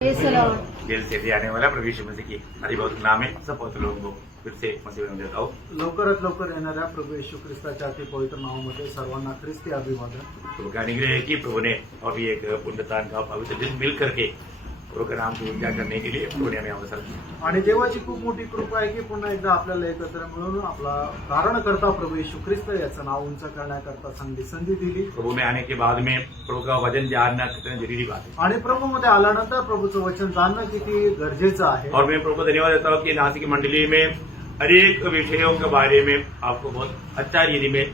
Gel से भी आने वाला प्रभु यीशु मसीह की हमारी बहुत नाम है सब बहुत लोगों को फिर से मसीह में देता हूँ। लवकरात लवकर येणाऱ्या प्रभु येशू ख्रिस्ताच्या अति पवित्र नावामध्ये सर्वांना ख्रिस्ती अभिवादन। प्रभु का अनुग्रह है कि प्रभु ने अभी एक पुण्यदान का पवित्र दिन मिल करके प्रभु का नाम की पूजा करने के लिए प्रभु ने हमें अवसर दिया। आणि देवाची खूप मोठी कृपा आहे की पुन्हा एकदा आपल्याला एकत्र मिळून आपला धारणकर्ता प्रभु येशू ख्रिस्त याचं नाव उंच करण्याकरता चांगली संधी दिली। प्रभु में आने के बाद में प्रभु का वचन जानना कितना जरूरी बात है आणि प्रभूमध्ये आल्यानंतर प्रभूचं वचन जाणणं किती गरजेचं आहे। और मैं प्रभु को धन्यवाद देता हूँ कि नासिक मंडली में अनेक विषयों के बारे में आपको बहुत अच्छा रीति में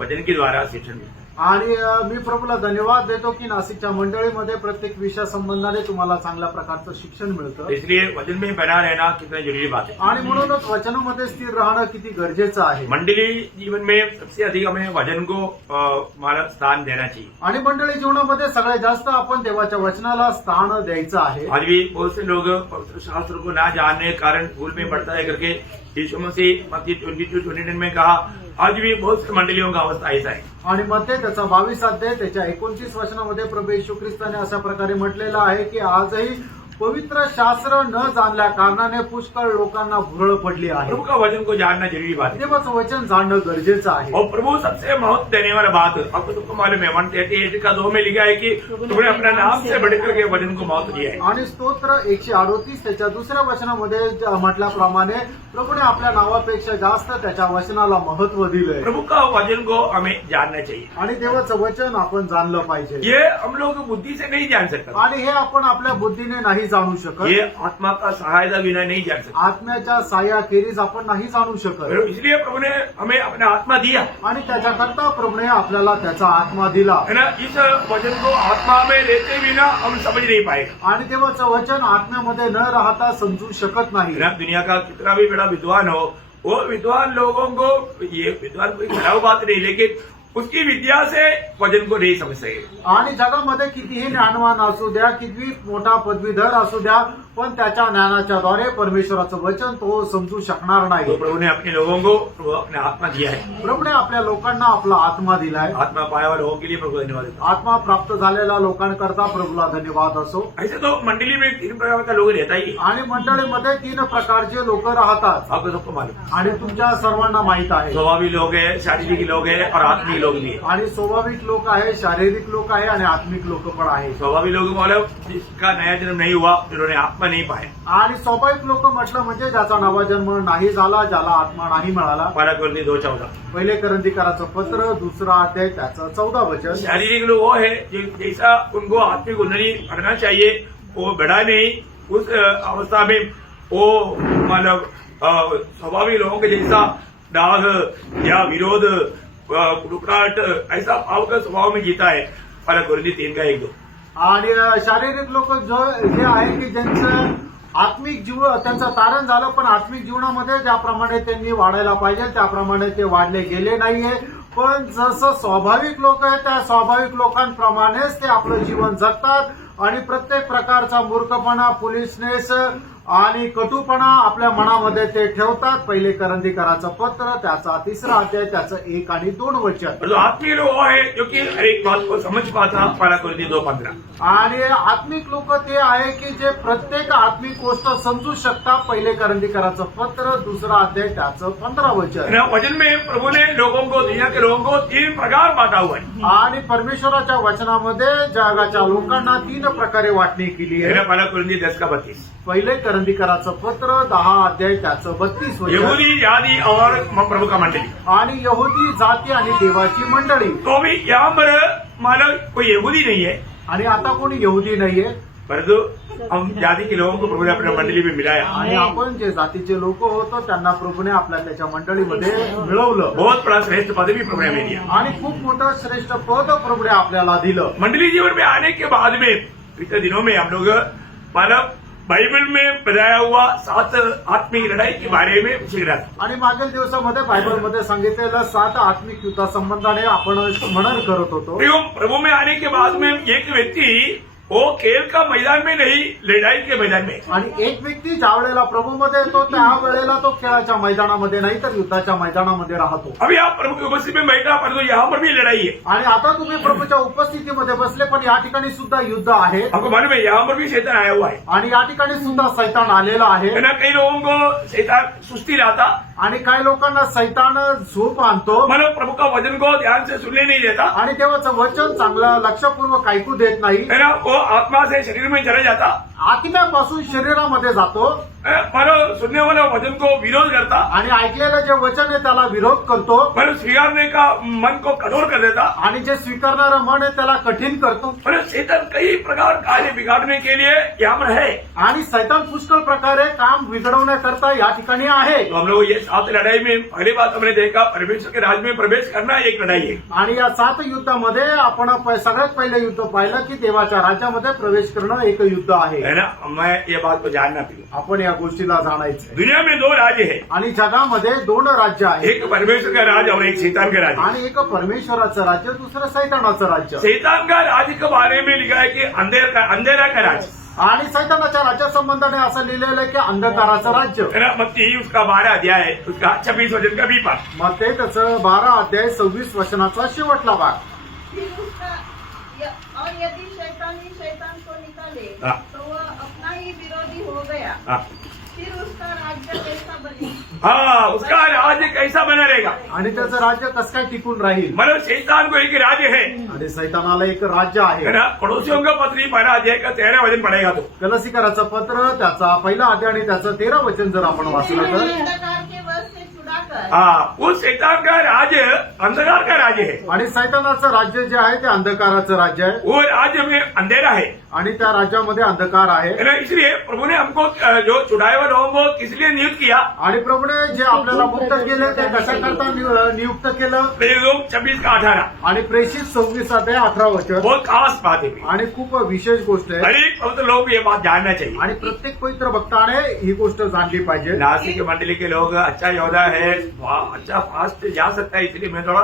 वचन के द्वारा शिक्षण मिलता है। आणि मी प्रभूला धन्यवाद देतो की नाशिकच्या मंडळीमध्ये प्रत्येक विषया संबंधाने तुम्हाला चांगल्या प्रकारचं शिक्षण मिळतं। इसलिए वचन में बना रहना कितना जरूरी बात है आणि म्हणूनच वचनामध्ये स्थिर राहणं किती गरजेचं आहे। मंडली जीवन में सबसे अधिक हमें वचन को हमारा स्थान देना चाहिए। आणि मंडळी जीवनामध्ये सगळ्यात जास्त आपण देवाच्या वचनाला स्थान द्यायचं आहे। आज भी बहुत से लोग पवित्र शास्त्र को ना जानने के कारण भूल में बढ़ता है करके यीशु मसीह मत्ती 22:29 में कहा। आज भी बहुत सी मंडलियों का अवस्था ऐसा है। आणि मध्ये त्याचा 22 अध्याय त्याच्या 29 वचनामध्ये प्रभू येशू ख्रिस्ताने अशा प्रकारे म्हटलेलं आहे की आजही पवित्र शास्त्र न जाणल्या कारणाने पुष्कळ लोकांना भुरळ पडली आहे। प्रभु का वचन को जानना जरूरी बात है देवाचं वचन जाणणं गरजेचं आहे। और प्रभु सबसे महत्व देने वाला बात आपको सबको मालूम है 138 में लिखा है कि तुमने अपना नाम से बढ़कर के वचन को महत्व दिया है। आणि स्तोत्र 138 त्याच्या दुसऱ्या वचनामध्ये म्हटल्याप्रमाणे प्रभूने आपल्या नावापेक्षा जास्त त्याच्या वचनाला महत्व दिलंय। प्रभु का वचन को हमें जानना चाहिए आणि देवाचं वचन आपण जाणलं पाहिजे। ये हम लोग बुद्धि से नहीं जान सकते आणि हे आपण आपल्या बुद्धीने नाही जाणू शकत। ये आत्मा का सहायता बिना नहीं जान सकते। आत्म्याच्या साह्याखेरीज आपण नाही जाणू शकत। इसलिए प्रभु ने हमें अपना आत्मा दिया आणि त्याच्याकरता प्रभूने आपल्याला त्याचा आत्मा दिला है ना। इस वचन को आत्मा में लेते बिना हम समझ नहीं पाएगा। आणि देवाचं वचन आत्म्यामध्ये न राहता समजू शकत नाही। है ना। दुनिया का कितना भी बड़ा विद्वान हो वो विद्वान लोगों को ये विद्वान कोई खराब बात नहीं लेकिन उसकी विद्या से वचन को नहीं समझ सके। आणि जगामध्ये कितीही ज्ञानवान असू द्या किती मोठा पदवीधर असू द्या पण त्याच्या ज्ञानाच्या द्वारे परमेश्वराचं वचन तो समजू शकणार तो नाही। प्रभु ने अपने लोगों को प्रभु अपने आत्मा दिया है। प्रभूने आपल्या लोकांना आपला आत्मा दिलाय। आत्मा पाया हुआ लोगों के लिए प्रभु धन्यवाद देता हूं। आत्मा प्राप्त झालेल्या लोकांकरता प्रभूला धन्यवाद असो। ऐसे तो मंडली में 3 प्रकार का लोग रहता ही है। आणि मंडळीमध्ये 3 प्रकारचे लोक राहतात आपको सबको मालूम। आणि तुमच्या सर्वांना माहित आहे। स्वभावी लोग है, शारीरिक लोग है और आत्मिक लोग भी है। आणि स्वाभाविक लोक आहे, शारीरिक लोक आहे आणि आत्मिक लोक पण आहे। स्वभावी लोग मतलब जिसका नया जन्म नहीं हुआ, जिन्होंने आत्मा नहीं पाया। आणि स्वाभाविक लोक म्हटलं म्हणजे ज्याचा नवा जन्म नाही झाला, ज्याला आत्मा नाही मिळाला। पहला कोरिन्थी 2:14। पहिले करंथीकराचं पत्र 2 अध्याय त्याचं 14 वचन। शारीरिक लोग वो है जैसा उनको आत्मिक उन्नति बढ़ना चाहिए वो बढ़ा नहीं। उस अवस्था में वो मतलब स्वाभाविक लोगों के जैसा दाग या विरोध कुड़ुकड़ाहट ऐसा भाव का स्वभाव में जीता है। पहला कोरिन्थी 3:1-2। आणि शारीरिक लोक जे आहे की ज्यांचं आत्मिक जीवन त्यांचं तारण झालं पण आत्मिक जीवनामध्ये ज्याप्रमाणे त्यांनी वाढायला पाहिजे त्याप्रमाणे ते वाढले गेले नाहीये। पण जसं स्वाभाविक लोक आहेत त्या स्वाभाविक लोकांप्रमाणेच ते आपलं जीवन जगतात आणि प्रत्येक प्रकारचा मूर्खपणा, फुलिशनेस आणि कटुपणा आपल्या मनामध्ये ते ठेवतात। पहिले करंथीकराचं पत्र त्याचा 3 अध्याय त्याचं 1 आणि 2 वचन। जो आत्मिक लोग वो है जो कि हर एक बात को समझ पाता। पहला कोरिन्थी 2:15। आणि आत्मिक लोक ते आहे की जे प्रत्येक आत्मिक गोष्ट समजू शकतात। पहिले करंथीकराचं पत्र 2 अध्याय त्याचं 15 वचन। वचन में प्रभु ने लोगों को, दुनिया के लोगों को 3 प्रकार बांटा हुआ है। आणि परमेश्वराच्या वचनामध्ये जगाच्या लोकांना 3 प्रकारे वाटणी केली आहे। पहला कोरिन्थी 10:32। पहिले करंथीकराचं पत्र 10 अध्याय त्याचं 32 वचन। यहूदी जाति और प्रभु का मंडली। आणि यहुदी जाती आणि देवाची मंडळी। तो भी यहाँ पर मानो कोई यहूदी नहीं है आणि आता कोणी यहुदी नाहीये परंतु हम जाति के लोगों को प्रभु ने अपने मंडली में मिलाया। आणि आपण जे जातीचे लोक होतो त्यांना प्रभूने आपल्या त्याच्या मंडळीमध्ये मिळवलं। बहुत बड़ा श्रेष्ठ पद भी प्रभु ने हमें दिया। आणि खूप मोठं श्रेष्ठ पद प्रभूने आपल्याला दिलं। मंडली जीवन में आने के बाद में पिछले दिनों में हम लोग मानव बाइबल में बताया हुआ 7 आत्मिक लड़ाई के बारे में सीख रहा था। आणि मागील दिवसामध्ये बायबलमध्ये सांगितलेलं 7 आत्मिक युद्धा संबंधाने आपण मनन करत होतो। प्रभु में आने के बाद में एक व्यक्ति वो खेल का मैदान में नहीं, लड़ाई के मैदान में। आणि एक व्यक्ती ज्या वेळेला प्रभूमध्ये येतो त्या वेळेला तो खेळाच्या मैदानामध्ये नाही तर युद्धाच्या मैदानामध्ये राहतो. अभी आप प्रभु की उपस्थिति में बैठा, परंतु यहाँ पर भी लड़ाई है। आणि आता तुम्ही प्रभूच्या उपस्थितीमध्ये बसले पण या ठिकाणी सुद्धा युद्ध आहे आपको मालूम है यहाँ पर भी शैतान आया हुआ है आणि या ठिकाणी सुद्धा सैतान आलेला आहे. है ना। कई लोगों को शैतान सुस्ती लाता, आणि काही लोकांना सैतान झोप आणतो मानो प्रभु का वचन को ध्यान से सुनने नहीं देता, आणि देवाचं वचन चांगलं लक्षपूर्वक ऐकू देत नाही. है ना। वो आत्मा से शरीर में चला जाता, आत्म्यापासून शरीरामध्ये जातो मानो सुनने वाला वचन को विरोध करता, आणि ऐकलेलं जे वचन आहे त्याला विरोध करतो मानो स्वीकारने का मन को कठोर कर देता। आणि जे स्वीकारणारं मन आहे त्याला कठीण करतो. मानो शैतान कई प्रकार कार्य बिगाड़ने के लिए यहाँ पर है। आणि सैतान पुष्कळ प्रकारे काम बिघडवण्याकरता या ठिकाणी आहे. तो हम लोग ये 7 लड़ाई में पहली बात हमने देखा, परमेश्वर के राज में प्रवेश करना एक लड़ाई है। आणि या 7 युद्धामध्ये आपण सगळ्यात पहिले युद्ध पाहिलं की देवाच्या राज्यामध्ये प्रवेश करणं एक युद्ध आहे. है ना। मैं ये बात को जानना पड़ी। आपण या गोष्टीला जाणायचं. दुनिया में 2 राज्य है, आणि जगामध्ये 2 राज्य आहेत. एक परमेश्वर का राज और एक शैतान का राज। आणि एक परमेश्वराचं राज्य, दुसरं सैतानाचं राज्य. शैतान का राज के बारे में लिखा है कि अंधेरा का राज, आणि सैतानाच्या राज्यासंबंधाने असं लिहिलेलं आहे की अंधकाराचं राज्य. है ना। मत्ती उसका 12 अध्याय है, उसका 26 वचन का भी पाठ। मग ते त्याचं 12 अध्याय 26 वचनाचा शेवटला भाग. और यदि शैतान ही शैतान को निकाले हाँ। तो वह अपना ही विरोधी हो गया, हाँ। फिर उसका राज्य कैसा बने? हाँ, उसका राज्य कैसा बना रहेगा। आणि त्याचं राज्य कसं काय टिकून राहील. मतलब शैतान को एक राज्य है, आणि सैतानाला एक राज्य है आहे. ना। पड़ोसियों का पत्री 12 अध्याय का 13 वचन पढ़ेगा तो कलसीकराचं पत्र त्याचा 1 अध्याय आणि त्याचं 13 वचन जर आपण वाचलं तर अंधकार के वश से छुड़ाकर हाँ, उस शैतान का राज्य अंधकार का राज्य है। आणि सैतानाचं राज्य जे आहे ते अंधकाराचं राज्य आहे. वो राज्य में अंधेरा है, आणि त्या राज्यामध्ये अंधकार आहे. है ना। इसलिए प्रभु ने हमको जो छुड़ाए हुए लोगों को किस लिए नियुक्त किया। आणि प्रभूने जे आपल्याला मुक्त केले ते कशाकरता नियुक्त केलं. लोग 26 का 18 आणि प्रेषित 26 अध्याय 18 वचन. बहुत खास बात है। आणि खूप विशेष गोष्ट आहे. हर एक पवित्र लोग को ये बात जानना चाहिए। आणि प्रत्येक पवित्र भक्ताने ही गोष्ट जाणली पाहिजे. नासिक मंडली के लोग अच्छा योद्धा है, अच्छा फास्ट जा सकता है, इसलिए मैं थोड़ा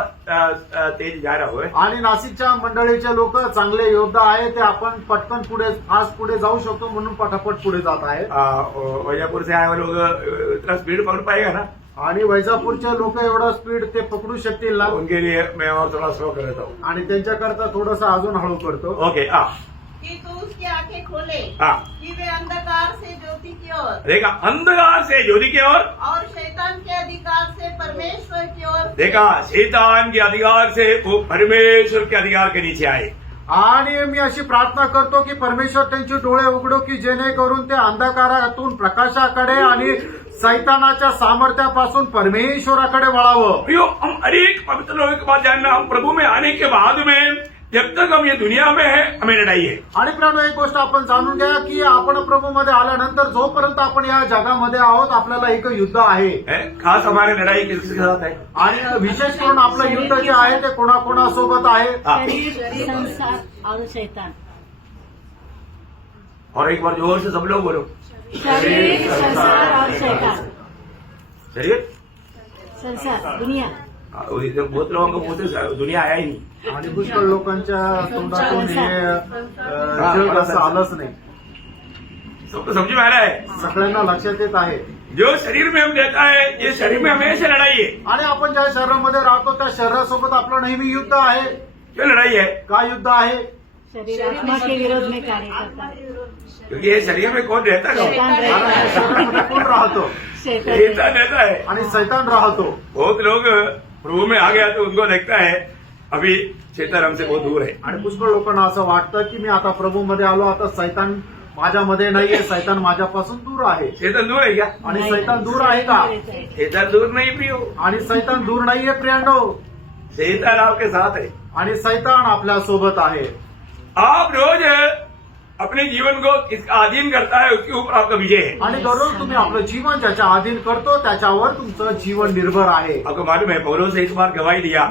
तेज जा रहा हूँ। आणि नाशिकच्या मंडळीचे लोक चांगले योद्धा आहे, ते आपण पटकन पुढे फास्ट पुढे जाऊ शकतो म्हणून पटापट पुढे जात आहेत. वैजापुर से आए हुए लोग इतना स्पीड पकड़ पाएगा ना, आणि वैजापूरचे लोक एवढं स्पीड ते पकडू शकतील ना. उनके लिए मैं और थोड़ा स्लो कर देता हूँ। आणि त्यांच्याकरता थोडंसं अजून हळू करतो. ओके। कि तू उसकी आंखें खोले हाँ। कि वे अंधकार से ज्योति की ओर देखा, अंधकार से ज्योति की ओर, और शैतान के अधिकार से परमेश्वर की ओर देखा शैतान के अधिकार से वो परमेश्वर के अधिकार के नीचे आए। आणि मी अशी प्रार्थना करतो की परमेश्वर त्यांचे डोळे उघडो की जेणेकरून ते अंधकारातून प्रकाशाकडे आणि सैतानाच्या सामर्थ्यापासून परमेश्वराकडे वळावं. प्रियो, हम हर एक पवित्र लोगों के पास जानना, हम प्रभु में आने के बाद में जब तक हम ये दुनिया में है, हमें लड़ाई है। आणि प्राणो एक गोष्ट आपण जाणून घ्या की आपण प्रभूमध्ये आल्यानंतर जोपर्यंत आपण या जगामध्ये आहोत आपल्याला एक युद्ध आहे. खास हमारी लड़ाई किसके साथ है? आणि विशेष करून आपलं युद्ध जे आहे ते कोणाकोणासोबत आहे. शरीर, संसार और शैतान. और एक बार जोर से सब लोग बोलो, शरीर, संसार और शैतान. शरीर, संसार, दुनिया. बहुत लोगों को मुझसे दुनिया आया ही नहीं। आणि पुष्कळ लोकांच्या तोंडातून हे जग असं आलंच नाही. सबको समझ में आ रहा है? सगळ्यांना लक्षात येत आहे. जो शरीर में हम रहता है, ये शरीर में हमेशा लड़ाई है। आणि आपण ज्या शहरामध्ये राहतो त्या शहरासोबत आपलं नेहमी युद्ध आहे. क्यों लड़ाई है? काय युद्ध आहे? शरीर आत्मा के विरोध में कार्य करता है. क्योंकि ये शरीर में कौन रहता है? शैतान कारण रहता या है. शहरामध्ये कोण राहतो? शैतान शैतान रहता है। आणि सैतान राहतो. बहुत लोग प्रभु में आ गया तो उनको लगता है अभी शैतान हमसे बहुत दूर है। आणि पुष्कळ लोकांना असं वाटतं की मी आता प्रभूमध्ये आलो, आता सैतान माझ्यामध्ये नाहीये, सैतान माझ्यापासून दूर आहे. शैतान दूर है क्या? आणि नहीं. सैतान दूर आहे का? शैतान दूर नहीं प्रियो, आणि सैतान दूर नाहीये प्रियांनो. शैतान आपके साथ है। आणि सैतान आपल्या सोबत आहे. आप रोज अपने जीवन को किसका अधीन करता है, उसके ऊपर आपका विजय है। आणि दररोज तुम्ही आपलं जीवन ज्याच्या अधीन करतो त्याच्यावर तुमचं जीवन निर्भर आहे. आपको मालूम है पौलुस ने एक बार गवाही दिया,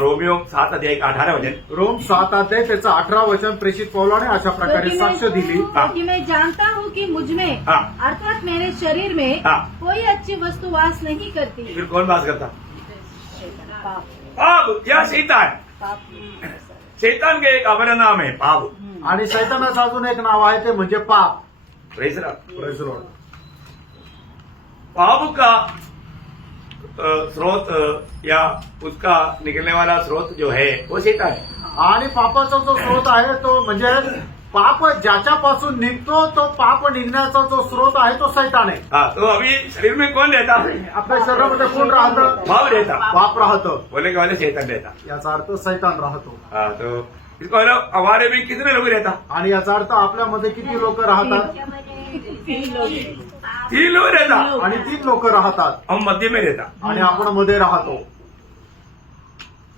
रोमियो 7 अध्याय का 18 वचन। रोम 7 अध्याय त्याचं 18 वचन प्रेषित पौलाने अशा प्रकारे साक्ष दिली. क्योंकि मैं जानता हूँ कि मुझ में हाँ। अर्थात मेरे शरीर में हाँ। कोई अच्छी वस्तु वास नहीं करती. फिर कौन बात करता? पाप. पाप या शैतान। पाप. शैतान का एक अपना नाम है पाप। आणि शैतानाचं अजून एक नाव आहे ते म्हणजे पाप. Praise Lord. Praise the Lord. पाप का स्रोत या उसका निकलने वाला स्रोत जो है वो शैतान है. आणि पापाचा जो स्रोत आहे तो म्हणजे पाप ज्याच्यापासून निघतो तो पाप निघण्याचा जो स्रोत आहे तो शैतान आहे. हाँ, तो अभी शरीर में कौन रहता? आपल्या शरीरामध्ये कोण राहतं? भाव रहता. पाप राहतं. बोले के वाले शैतान रहता. याचा अर्थ शैतान राहतो. हाँ, तो इसको मतलब हमारे में कितने लोग रहता? आणि याचा अर्थ आपल्यामध्ये किती लोक राहतात? 3 लोग रहता. आणि 3 लोक राहतात. हम मध्य में रहता. आणि आपण मध्ये राहतो.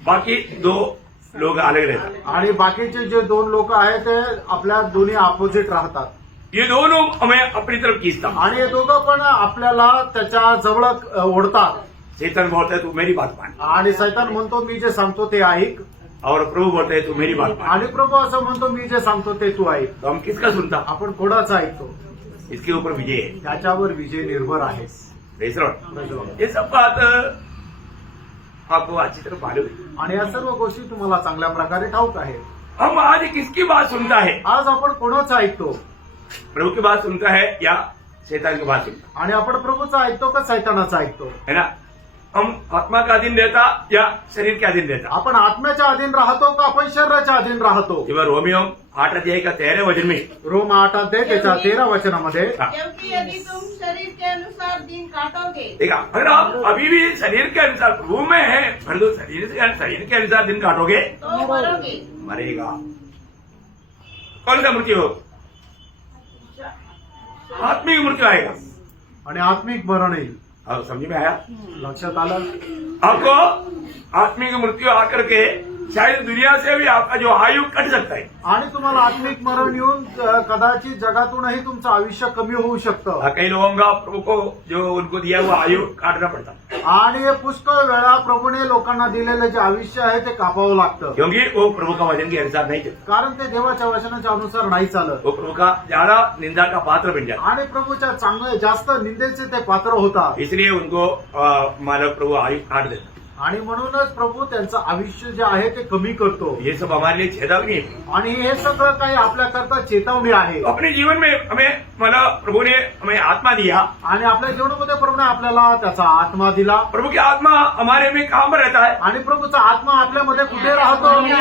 बाकी 2 लोग अलग रहता. आणि बाकीचे जे 2 लोक आहेत ते आपल्या दोन्ही अपोजिट राहतात. ये दोनों हमें अपनी तरफ खींचता. आणि हे दोघं पण आपल्याला त्याच्या जवळ ओढतात. शैतान बोलता है तू मेरी बात मान, आणि शैतान म्हणतो मी जे सांगतो ते ऐक. और प्रभु बोलता है तू मेरी बात मान. आणि प्रभू असं म्हणतो मी जे सांगतो ते तू ऐक. तो हम किसका सुनता? आपण कोणाचं ऐकतो? इसके ऊपर विजय है. त्याच्यावर विजय निर्भर आहे. Praise Lord. ये सब बात आपको अच्छी तरह मालूम है. आणि या सर्व गोष्टी तुम्हाला चांगल्या प्रकारे ठाऊक आहे. हम आज किसकी बात सुनता है? आज आपण कोणाचं ऐकतो? प्रभु की बात सुनता है या शैतान की बात सुनता आणि आपण प्रभूचं ऐकतो का शैतानाचं ऐकतो? है ना? हम आत्मा का अधीन रहता या शरीर के अधीन रहता? आपण आत्म्याच्या अधीन राहतो का आपण शरीराच्या अधीन राहतो? इवन रोमियो 8 अध्याय का 13 वचन में रोम 8 अध्याय त्याच्या 13 वचनामध्ये हाँ, क्योंकि यदि तुम शरीर के अनुसार दिन काटोगे देखा अगर आप अभी भी शरीर के अनुसार प्रभु में है, परंतु शरीर के अनुसार दिन काटोगे तो मरोगे. मरेगा. कौन सा मृत्यु हो? आत्मिक मृत्यु आएगा. आणि आत्मिक मरण येईल. अब समझ में आया? लक्षात आलं? आपको आत्मिक मृत्यु आकर के शायद दुनिया से भी आपका जो आयु कट सकता है. आणि तुम्हाला आत्मिक मरण येऊन कदाचित जगातूनही तुमचं आयुष्य कमी होऊ शकतं. कई लोगों का प्रभु को जो उनको दिया हुआ आयु काटना पड़ता, आणि हे पुष्कळ वेळा प्रभूने लोकांना दिलेलं जे आयुष्य आहे ते कापावं लागतं. क्योंकि वो प्रभु का वचन के अनुसार नहीं चलता. कारण ते देवाच्या वचनाच्या अनुसार नाही चालत. वो प्रभु का ज्यादा निंदा का पात्र बन जाता. आणि प्रभूच्या चांगले जास्त निंदेचे ते पात्र होतात. इसलिए उनको मानव प्रभु आयु काट देता. आणि म्हणूनच प्रभू त्यांचं आयुष्य जे आहे ते कमी करतो. ये सब हमारे लिए चेतावनी है. आणि हे सगळं काही आपल्याकरता चेतावणी आहे. अपने जीवन में हमें मतलब प्रभु ने हमें आत्मा दिया. आणि आपल्या जीवनामध्ये प्रभूने आपल्याला त्याचा आत्मा दिला. प्रभु की आत्मा हमारे में कहाँ पर रहता है? आणि प्रभूचा आत्मा आपल्यामध्ये कुठे राहतो? हमारी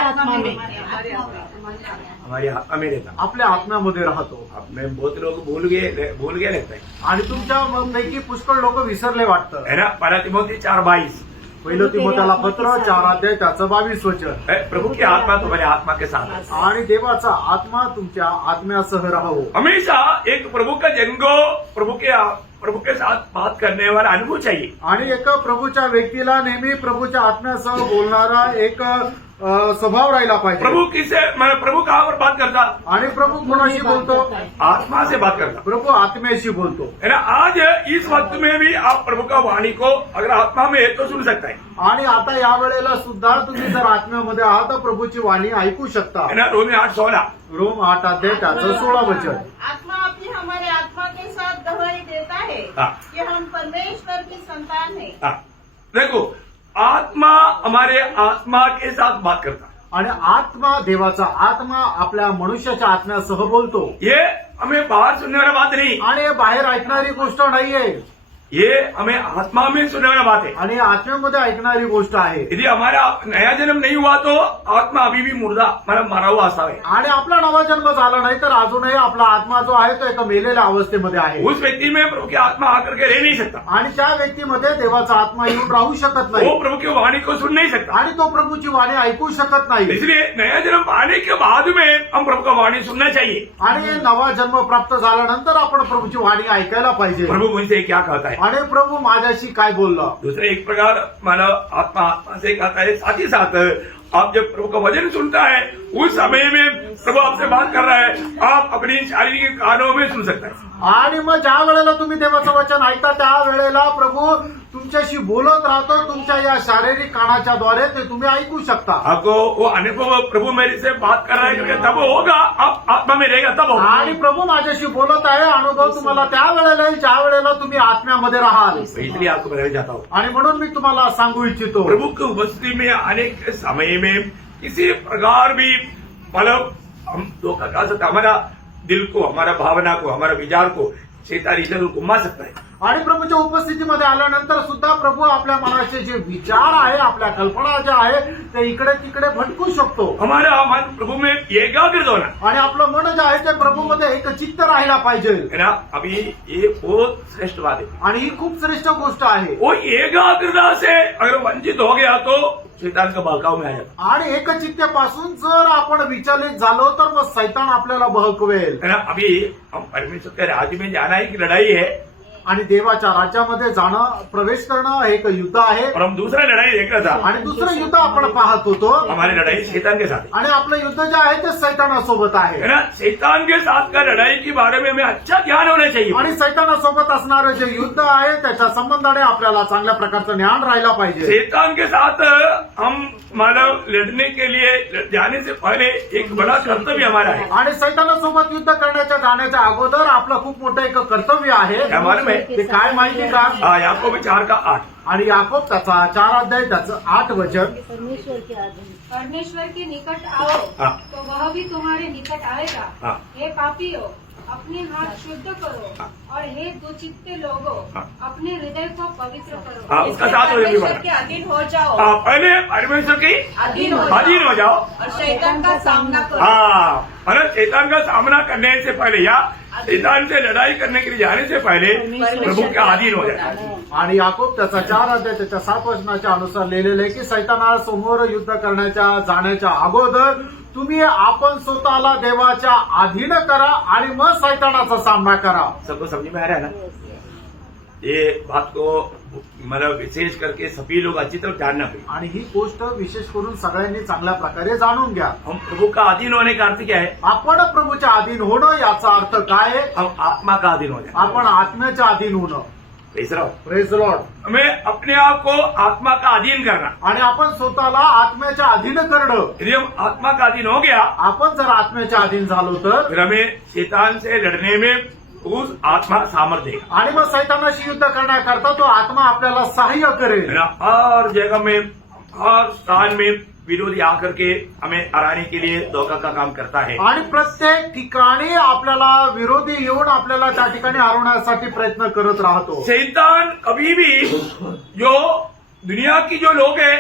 आत्मा में रहता. आपल्या आत्म्यामध्ये राहतो. अपने बहुत लोग भूल गए लगता है. आणि तुमच्या पैकी पुष्कळ लोक विसरले वाटतं. है ना? 1 तिमोथी 4:22 पहिलं तिमोथेला पत्र 4 अध्याय त्याचं 22 वचन. प्रभु की आत्मा तुम्हारे आत्मा के साथ है. आणि देवाचा आत्मा तुमच्या आत्म्यासह राहो. हमेशा एक प्रभु का जन को प्रभु के साथ बात करने वाला अनुभव चाहिए. आणि एक प्रभूच्या व्यक्तीला नेहमी प्रभूच्या आत्म्यासह बोलणारा एक स्वभाव राहिला पाहिजे. प्रभु कहाँ पर बात करता? आणि प्रभू कोणाशी बोलतो? आत्मा से बात करता. प्रभू आत्म्याशी बोलतो. है ना? आज इस वक्त में भी आप प्रभु का वाणी को अगर आत्मा में है तो सुन सकता है. आणि आता या वेळेला सुद्धा तुम्ही जर आत्म्यामध्ये आहात तर प्रभूची वाणी ऐकू शकता. है ना? रोमी 8:16 रोम 8 अध्याय त्याचं 16 वचन. आत्मा अपनी हमारे आत्मा के साथ गवाही देता है हाँ. कि हम परमेश्वर की संतान है. हाँ, देखो आत्मा हमारे आत्मा के साथ बात करता. आणि आत्मा देवाचा आत्मा आपल्या मनुष्याच्या आत्म्यासह बोलतो. ये हमें बाहर सुनने वाला बात नहीं. आणि हे बाहेर ऐकणारी गोष्ट नाहीये. ये हमें आत्मा में सुनने वाला बात है. आणि आत्म्यामध्ये ऐकणारी गोष्ट आहे. यदि हमारा नया जन्म नहीं हुआ तो आत्मा अभी भी मुर्दा मतलब मरा हुआ असा है. आणि आपला नवा जन्म झाला नाही तर अजूनही आपला आत्मा जो आहे तो एका मेलेल्या अवस्थेमध्ये आहे. उस व्यक्ति में प्रभु की आत्मा आकर के रह नहीं सकता. आणि त्या व्यक्तीमध्ये देवाचा आत्मा येऊन राहू शकत नाही. वो प्रभु की वाणी को सुन नहीं सकता. आणि तो प्रभूची वाणी ऐकू शकत नाही. इसलिए नया जन्म पाने के बाद में हम प्रभु का वाणी सुनना चाहिए. आणि नवा जन्म प्राप्त झाल्यानंतर आपण प्रभूची वाणी ऐकायला पाहिजे. प्रभु मुझसे क्या कहता है? आणि प्रभू माझ्याशी काय बोलला? दूसरे एक प्रकार मानव आत्मा आत्मा से कहता है. साथ ही साथ आप जब प्रभु का वचन सुनता है उस समय में प्रभु आपसे बात कर रहा है, आप अपनी शारीरिक कानों में सुन सकता है. आणि मग ज्या वेळेला तुम्ही देवाचं वचन ऐकता त्या वेळेला प्रभू तुमच्याशी बोलत राहतो. तुमच्या या शारीरिक कानाच्या द्वारे ते तुम्ही ऐकू शकता. आपको वो अनुभव प्रभु मेरे से बात कर रहा है क्योंकि तब होगा आप आत्मा में रहेगा तब होगा. आणि प्रभू माझ्याशी बोलत आहे. अनुभव तुम्हाला त्या वेळेला येईल ज्या वेळेला तुम्ही आत्म्यामध्ये राहाल. इसलिए आपको बताना चाहता हूँ आणि म्हणून मी तुम्हाला सांगू इच्छितो प्रभु की उपस्थिति में आने के समय में किसी प्रकार भी मतलब हम धोखा खा सकते, हमारा दिल को, हमारा भावना को, हमारा विचार को शैतान इधर घुमा सकता है. आणि प्रभूच्या उपस्थितीमध्ये आल्यानंतर सुद्धा प्रभू आपल्या मनाचे जे विचार आहे, आपल्या कल्पना ज्या आहे ते इकडे तिकडे भटकू शकतो. हमारा मन प्रभु में एकाग्र होना आणि आपलं मन जे आहे ते प्रभूमध्ये एक चित्त राहायला पाहिजे. है ना. अभी ये बहुत श्रेष्ठ बात है. आणि ही खूप श्रेष्ठ गोष्ट आहे. वो एकाग्रता से अगर वंचित हो गया तो शैतान का बहकाव में आ जाता आणि एकचित्तेपासून जर आपण विचलित झालो तर मग सैतान आपल्याला बहकवेल. है ना. अभी हम परमेश्वर के राज्य में जाना एक लड़ाई है आणि देवाच्या राज्यामध्ये जाणं, प्रवेश करणं हे एक युद्ध आहे. और हम दूसरा लड़ाई देख रहा था. आणि दुसरं युद्ध आपण पाहत होतो. हमारी लड़ाई शैतान के साथ है. आणि आपलं युद्ध जे आहे ते सैतानासोबत आहे. है ना. शैतान के साथ का लड़ाई के बारे में हमें अच्छा ज्ञान होना चाहिए. आणि सैतानासोबत असणारं जे युद्ध आहे त्याच्या संबंधाने आपल्याला चांगल्या प्रकारचं ज्ञान राहायला पाहिजे. शैतान के साथ हम मतलब लड़ने के लिए जाने से पहले एक बड़ा कर्तव्य हमारा है. आणि सैतानासोबत युद्ध करण्याच्या जाण्याच्या अगोदर आपलं खूप मोठं एक कर्तव्य आहे. क्या मालूम है? ते काय माहिती का? याकोब 4:8. आणि याकोब त्याचा 4 अध्याय त्याचं 8 वचन. परमेश्वर के आधीन. परमेश्वर के निकट आओ हाँ. तो वह भी तुम्हारे निकट आएगा. हाँ. हे पापियों, अपने हाथ शुद्ध करो हाँ. और हे दुचित्ते लोगों, हाँ. अपने हृदय को पवित्र करो. हाँ, उसका साथ हो जाएगी परमेश्वर के अधीन हो जाओ, पहले परमेश्वर की अधीन हो जाओ. और शैतान का सामना करो. हाँ. मतलब शैतान का सामना करने से पहले या शैतान से लड़ाई करने के लिए जाने से पहले प्रभु के अधीन हो जाता है. आणि याकोब त्याचा 4 अध्याय त्याच्या 7 वचनाच्या अनुसार लिहिलेलं आहे की सैतानासमोर युद्ध करण्याच्या जाण्याच्या अगोदर तुम्ही आपण स्वतःला देवाच्या अधीन करा आणि मग सैतानाचा सामना करा. सबको समझ में आ रहा है ना. ये बात को मतलब विशेष करके सभी लोग अच्छी तरह जानना चाहिए. आणि ही गोष्ट विशेष करून सगळ्यांनी चांगल्या प्रकारे जाणून घ्या. हम प्रभु का अधीन होने का अर्थ क्या है? आपण प्रभूच्या अधीन होणं याचा अर्थ काय आहे? हम आत्मा का अधीन हो जाए. आपण आत्म्याच्या अधीन होणं. तीसरा, प्रेज लॉर्ड. हमें अपने आप को आत्मा का अधीन करना. आणि आपण स्वतःला आत्म्याच्या अधीन करणं. यदि हम आत्मा का अधीन हो गया आपण जर आत्म्याच्या अधीन झालो तर फिर हमें शैतान से लड़ने में उस आत्मा सामर्थ्य देगा. आणि मग सैतानाशी युद्ध करण्याकरता तो आत्मा आपल्याला सहाय्य करेल. है ना. हर जगह में, हर स्थान में विरोधी आकर के हमें हराने के लिए धोखा का काम करता है. आणि प्रत्येक ठिकाणी आपल्याला विरोधी येऊन आपल्याला त्या ठिकाणी हरवण्यासाठी प्रयत्न करत राहतो. शैतान कभी भी जो दुनिया की जो लोग हैं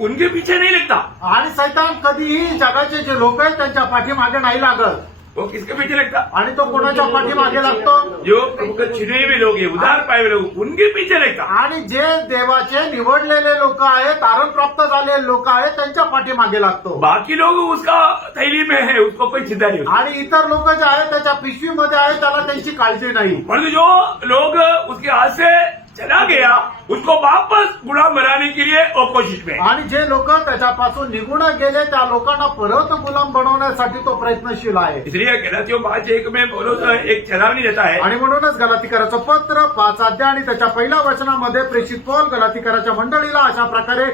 उनके पीछे नहीं लगता. आणि सैतान कधीही जगाचे जे लोक आहेत त्यांच्या पाठीमागे नाही लागत. वो किसके पीछे लगता? आणि तो कोणाच्या पाठीमागे लागतो? जो प्रभु के चुने हुए लोग हैं, उधार पाए हुए लोग, उनके पीछे लगता. आणि जे देवाचे निवडलेले लोक आहेत, तारण प्राप्त झालेले लोक आहेत त्यांच्या पाठीमागे लागतो. बाकी लोग उसका थैली में है, उसको कोई चिंता नहीं होती. आणि इतर लोक जे आहेत त्याच्या पिशवीमध्ये आहेत त्याला त्यांची काळजी नाही. परंतु जो लोग उसके हाथ से चला गया उसको वापस गुलाम बनाने के लिए वो कोशिश में. आणि जे लोक त्याच्यापासून निघून गेले त्या लोकांना परत गुलाम बनवण्यासाठी तो प्रयत्नशील आहे. इसलिए गलातियों 5:1 में पौलुस एक चेतावनी देता है. आणि म्हणूनच गलातीकराचं पत्र 5 अध्याय आणि त्याच्या पहिल्या वचनामध्ये प्रेषित पौल गलातीकराच्या मंडळीला अशा प्रकारे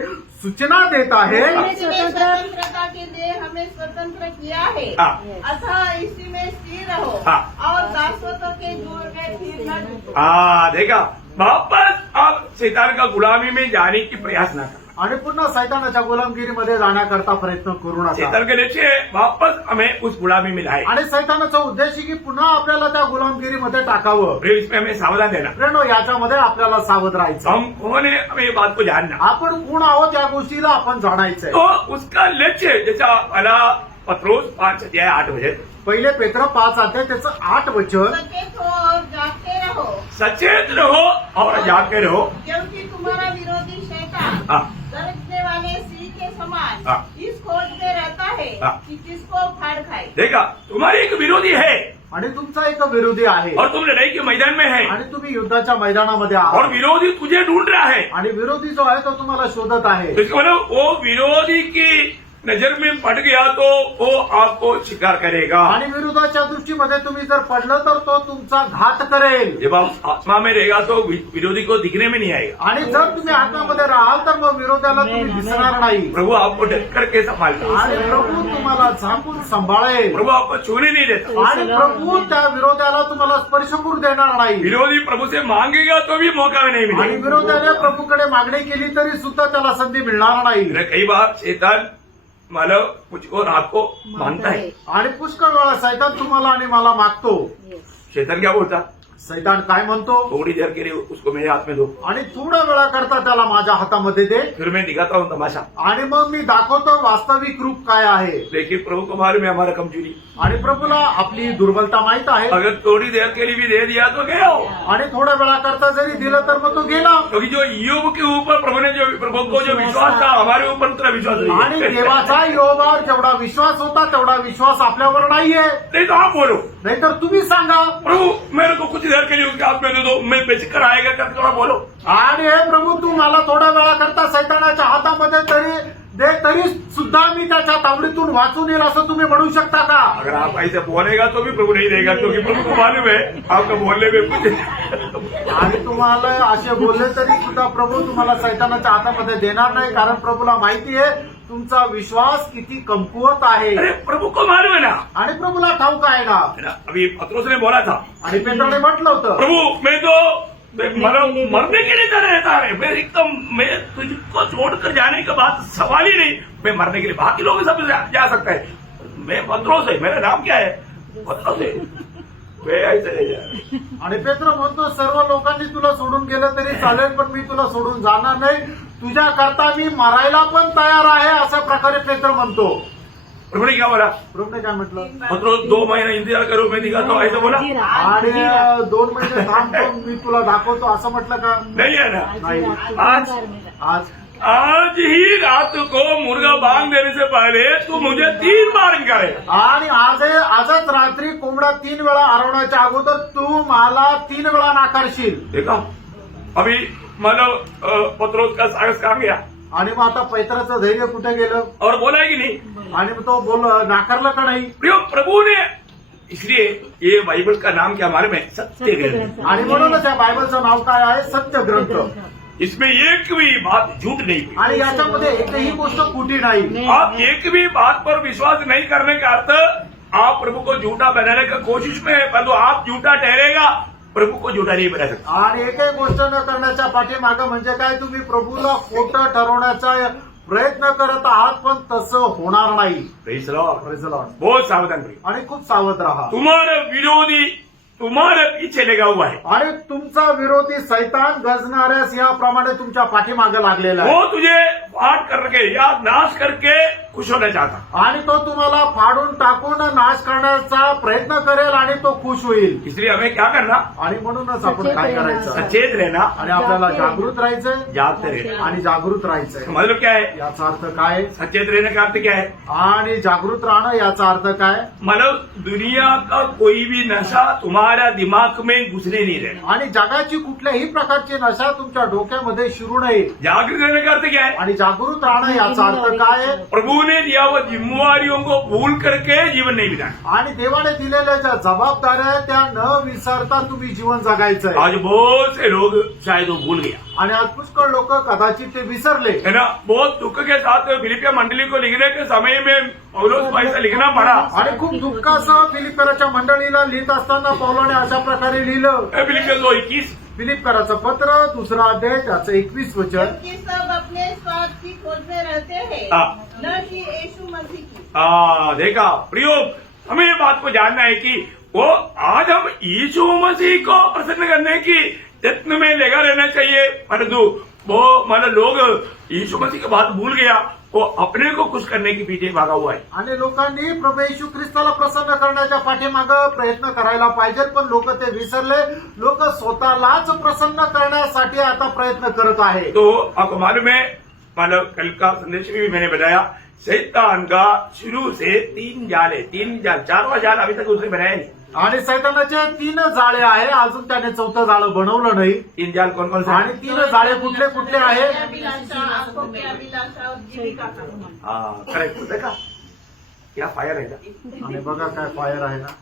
सूचना देत आहे. इसने स्वतंत्रता के लिए हमें स्वतंत्र किया है, हाँ. अतः इसी में स्थिर रहो हाँ. और दासत्व के जुड़ में फिर न डूबो. देखा, वापस आप शैतान का गुलामी में जाने की प्रयास ना करना. आणि पुन्हा सैतानाच्या गुलामगिरीमध्ये जाण्याकरता प्रयत्न करू नका. शैतान के नीचे वापस हमें उस गुलामी में लाए. आणि सैतानाचा उद्देश आहे की पुन्हा आपल्याला त्या गुलामगिरीमध्ये टाकावं. फिर इसमें हमें सावधान देना. फ्रेंड, याच्यामध्ये आपल्याला सावध राहायचं. हम कौन है, हमें ये बात को जानना. आपण कोण आहोत या गोष्टीला आपण जाणायचंय. तो उसका लक्ष्य जैसा पहला पत्रोस 5:8 पहिले पेत्र 5 अध्याय त्याचं 8 वचन. सचेत हो और जागते रहो, सचेत रहो और जागते रहो. क्योंकि तुम्हारा विरोधी शैतान हाँ. गरजने वाले सिंह के समान हाँ. इस खोज में रहता है हाँ. कि किसको फाड़ खाए. देखा, तुम्हारे एक विरोधी है आणि तुमचा एक विरोधी आहे. और तुम लड़ाई के मैदान में है आणि तुम्ही युद्धाच्या मैदानामध्ये और आहात. विरोधी तुझे ढूंढ रहा है. आणि विरोधी जो आहे तो तुम्हाला शोधत आहे. तो इसका मतलब वो विरोधी की नजर में पड़ गया तो वो आपको शिकार करेगा. आणि विरोधाच्या दृष्टीमध्ये तुम्ही जर पडलं तर तो तुमचा घात करेल. जब आप आत्मा में रहेगा तो विरोधी को दिखने में नहीं आएगा. आणि जर तुम्ही आत्म्यामध्ये राहाल तर मग विरोधाला तुम्ही दिसणार नाही. प्रभु आपको ढक करके संभालता. आणि प्रभू तुम्हाला झाकून सांभाळेल. प्रभु आपको छूने नहीं देता. आणि प्रभू त्या विरोधाला तुम्हाला स्पर्श करू देणार नाही. विरोधी प्रभु से मांगेगा तो भी मौका नहीं आणि मिलेगा. विरोधाने प्रभूकडे मागणी केली तरी सुद्धा त्याला संधी मिळणार नाही. कई बार शैतान मला मुझको रात को मानता है. आणि पुष्कळ वेळा सैतान तुम्हाला आणि मला मागतो. शैतान क्या बोलता? सैतान काय म्हणतो? थोड़ी देर के लिए उसको मेरे हाथ में दो, आणि थोड्या वेळा करता त्याला माझ्या हातामध्ये दे, फिर मैं दिखाता हूँ तमाशा. आणि मग मी दाखवतो वास्तविक रूप काय आहे. लेकिन प्रभु को मालूम है हमारा कमजोरी. आणि प्रभुला आपली दुर्बलता माहित आहे. अगर थोड़ी देर के लिए भी दे दिया तो गया हो. आणि थोड्या वेळा करता जरी दिलं तर मग तो गेला. क्योंकि जो ईयोब के ऊपर प्रभु को जो विश्वास था, हमारे ऊपर उतना विश्वास आणि नहीं. देवाचा योबावर जेवढा विश्वास होता तेवढा विश्वास आपल्यावर नाहीये. नहीं तो आप बोलो, नाहीतर तुम्ही सांगा, प्रभु मेरे को कुछ देर के लिए उसके हाथ में दे दो, मैं बेचकर आएगा करके थोड़ा बोलो. आणि हे प्रभू तू मला थोड्या वेळा करता सैतानाच्या हातामध्ये तरी दे, तरी सुद्धा मी त्याच्या तावडीतून वाचून येईल असं तुम्ही म्हणू शकता का? अगर आप ऐसे बोलेगा तो भी प्रभु नहीं देगा, क्योंकि प्रभु को मालूम है आपका बोलने में कुछ. आणि तुम्हाला असे बोलले तरी सुद्धा प्रभू तुम्हाला सैतानाच्या हातामध्ये देणार नाही, कारण प्रभूला माहिती आहे तुमचा विश्वास किती कमकुवत आहे. अरे प्रभु को मालूम है ना. आणि प्रभूला ठाऊक आहे ना. है ना? अभी पत्रोस ने बोला था, आणि पेत्राने म्हटलं होतं, प्रभु मैं तो मरने के लिए तरह रहता है, मैं एकदम मैं तुझको छोड़कर जाने का बात सवाल ही नहीं. मैं मरने के लिए बाकी लोग सब जा सकता है, मैं पत्रोस है, मेरा नाम क्या है? पत्रोस है. मैं ऐसे नहीं जा. आणि पेत्र म्हणतो सर्व लोकांनी तुला सोडून गेलं तरी चालेल, पण मी तुला सोडून जाणार नाही. तुझ्या करता मी मरायला पण तयार आहे, अशा प्रकारे पेत्र म्हणतो. प्रभु ने क्या बोला? प्रभूने काय म्हटलं? पत्रोस 2 महीना इंतजार करो, मैं दिखाता हूँ, ऐसा बोला आणि 2 महिने थांबतो मी तुला दाखवतो असं म्हटलं का? नहीं है ना. नाही. आज आज ही रात को मुर्गा बांध देने से पहले तू मुझे 3 बार इनकारे. आणि आजच रात्री कोंबडा 3 वेळा हरवण्याच्या अगोदर तू मला 3 वेळा नाकारशील. देखा अभी मतलब पत्रोस का साहस कहाँ गया? आणि मग आता पैत्राचं धैर्य कुठे गेलं? और बोला है कि नहीं? आणि तो नाकारलं का नाही? प्रियो प्रभु ने, इसलिए ये बाइबल का नाम क्या मालूम है? सत्य ग्रंथ. आणि म्हणूनच या बायबलचं नाव काय आहे? सत्य ग्रंथ. इसमें एक भी बात झूठ नहीं हुई. आणि याच्यामध्ये एकही गोष्ट खोटी नाही. आप एक भी बात पर विश्वास नहीं करने का अर्थ आप प्रभु को झूठा बनाने का कोशिश में है, परंतु आप झूठा ठहरेगा, प्रभु को झूठा नहीं बना सकता. आणि एकही गोष्ट न करण्याच्या पाठीमागं म्हणजे काय? तुम्ही प्रभूला खोटं ठरवण्याचा प्रयत्न करत आहात, पण तसं होणार नाही. Praise the Lord. Praise the Lord. बहुत सावधान रहिए. आणि खूप सावध राहा. तुम्हारा विरोधी तुम्हारे पीछे लगा हुआ है. आणि तुमचा विरोधी सैतान गजणाऱ्या सिंहाप्रमाणे तुमच्या पाठीमागे लागलेला आहे. वो तुझे फाट करके या नाश करके खुश होना चाहता. आणि तो तुम्हाला फाडून टाकून नाश करण्याचा प्रयत्न करेल आणि तो खुश होईल. इसलिए हमें क्या करना? आणि म्हणूनच आपण काय करायचं? सचेत रहना, आणि आपल्याला जागृत राहायचंय. जागते रहना. आणि जागृत राहायचंय. मतलब क्या है? याचा अर्थ काय? सचेत रहने का अर्थ क्या है? आणि जागृत राहणं याचा अर्थ काय? मतलब दुनिया का कोई भी नशा तुम्हारा दिमाग में घुसने नहीं देना. आणि जगाची कुठल्याही प्रकारची नशा तुमच्या डोक्यामध्ये शिरू नये. जागृत रहने का अर्थ क्या है? आणि जागृत राहणं याचा अर्थ काय आहे? प्रभु ने दिया वो जिम्मेवारियों को भूल करके जीवन नहीं बिताना. आणि देवाने दिलेल्या ज्या जबाबदाऱ्या आहेत त्या न विसरता तुम्ही जीवन जगायचंय. आज बहुत से लोग शायद वो भूल गया, आणि आज पुष्कळ लोक कदाचित ते विसरले. है ना. बहुत दुख के साथ फिलिपिया मंडली को लिखने के समय में पौलुस को ऐसा लिखना पड़ा. आणि खूप दुःखासह फिलिपकराच्या मंडळीला लिहित असताना पौलाने अशा प्रकारे लिहिलं. फिलिपिया 2:21. फिलिपकराचं पत्र 2रा अध्याय त्याचं 21 वचन. जबकि सब अपने स्वार्थ की खोज में रहते हैं, हाँ. न कि यीशु मसीह की. देखा प्रियो, हमें ये बात को जानना है कि वो आज हम यीशु मसीह को प्रसन्न करने की यत्न में लगा रहना चाहिए, परंतु वो मतलब लोग यीशु मसीह की बात भूल गया, वो अपने को खुश करने के पीछे भागा हुआ है. आणि लोकांनी प्रभू येशू ख्रिस्ताला प्रसन्न करण्याच्या पाठीमागं प्रयत्न करायला पाहिजे, पण लोक ते विसरले. लोक स्वतःलाच प्रसन्न करण्यासाठी आता प्रयत्न करत आहे. तो आपको मालूम है, मतलब कल का संदेश में भी मैंने बताया, शैतान का शुरू से 3 जाल है. 3 जाल, 4वां जाल अभी तक उसने बनाया नहीं. आणि सैतानाचे 3 जाळे आहे, अजून त्याने 4थं जाळं बनवलं नाही. 3 जाल कौन कौन से? आणि 3 जाळे कुठले कुठले आहे? अभिलाषा, आंखों की अभिलाषा और जीविका का. करेक्ट. देखा क्या फायर है ना. आणि बघा काय फायर आहे ना.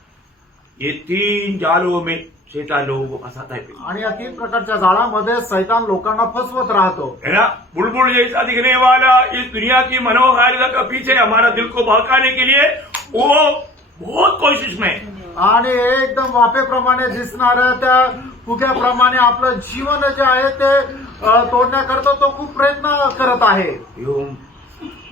ये 3 जालों में शैतान लोगों को फंसाता है. आणि या 3 प्रकारच्या जाळामध्ये सैतान लोकांना फसवत राहतो. है ना. बुलबुल जैसा दिखने वाला इस दुनिया की मनोहारिता के पीछे हमारा दिल को बहकाने के लिए वो बहुत कोशिश में है. आणि एकदम वाफेप्रमाणे दिसणाऱ्या त्या फुग्याप्रमाणे आपलं जीवन जे आहे ते तोडण्याकरता तो खूप प्रयत्न करत आहे.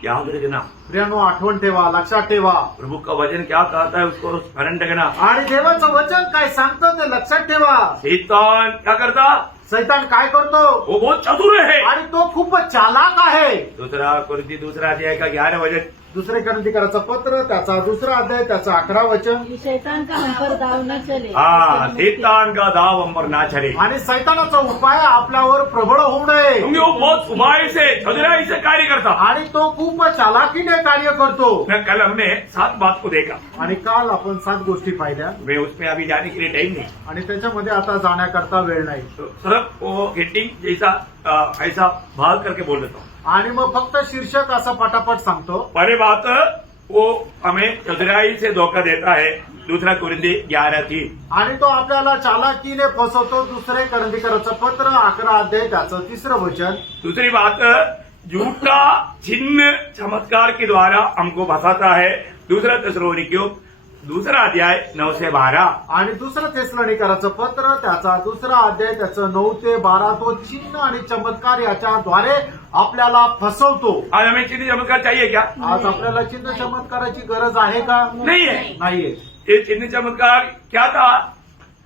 याद रखना, प्रियानो आठवण ठेवा, लक्षात ठेवा. प्रभु का वचन क्या कहता है उसको स्मरण रखना। आणि देवाचं वचन काय सांगतं ते लक्षात ठेवा. शैतान क्या करता, सैतान काय करतो, वो बहुत चतुर है। आणि तो खूपच चालाक आहे. दूसरा कुरिन्थी दूसरा अध्याय का 11 वचन, दुसरे करंथीकराचं पत्र त्याचा 2 अध्याय त्याचा 11 वचन. कि शैतान का हम पर दाव न चले. हाँ, शैतान का दाव हम पर ना चले, आणि सैतानाचा उपाय आपल्यावर प्रबळ होऊ नये. क्योंकि वो बहुत उपाय से चतुराई से कार्य करता। आणि तो खूप चालाकीने कार्य करतो. कल हमने 7 बात को देखा, आणि काल आपण 7 गोष्टी पाहिल्या मैं उसमें अभी जाने के लिए टाइम नहीं। आणि त्याच्यामध्ये आता जाण्याकरता वेळ नाही. तो सिर्फ वो हेडिंग जैसा ऐसा भाग करके बोल देता हूँ। आणि मग फक्त शीर्षक असं पटापट सांगतो. पहली बात, वो हमें चतुराई से धोखा देता है, दूसरा कुरिन्थी 11:3। आणि तो आपल्याला चालाकीने फसवतो. दुसरे करंथीकराचं पत्र 11 अध्याय त्याचं 3 वचन. दूसरी बात, झूठा चिन्ह चमत्कार के द्वारा हमको फंसाता है, दूसरा थिस्सलुनीकियों 2 अध्याय 9 से 12। आणि दुसरं थिस्सलुनीकराचं पत्र त्याचा 2 अध्याय त्याचं 9 ते 12 तो चिन्ह आणि चमत्कार याच्याद्वारे आपल्याला फसवतो. आज हमें चिन्ह चमत्कार चाहिए क्या? आज आपल्याला चिन्ह चमत्काराची गरज आहे का? नहीं है। नाहीये. ये चिन्ह चमत्कार क्या था?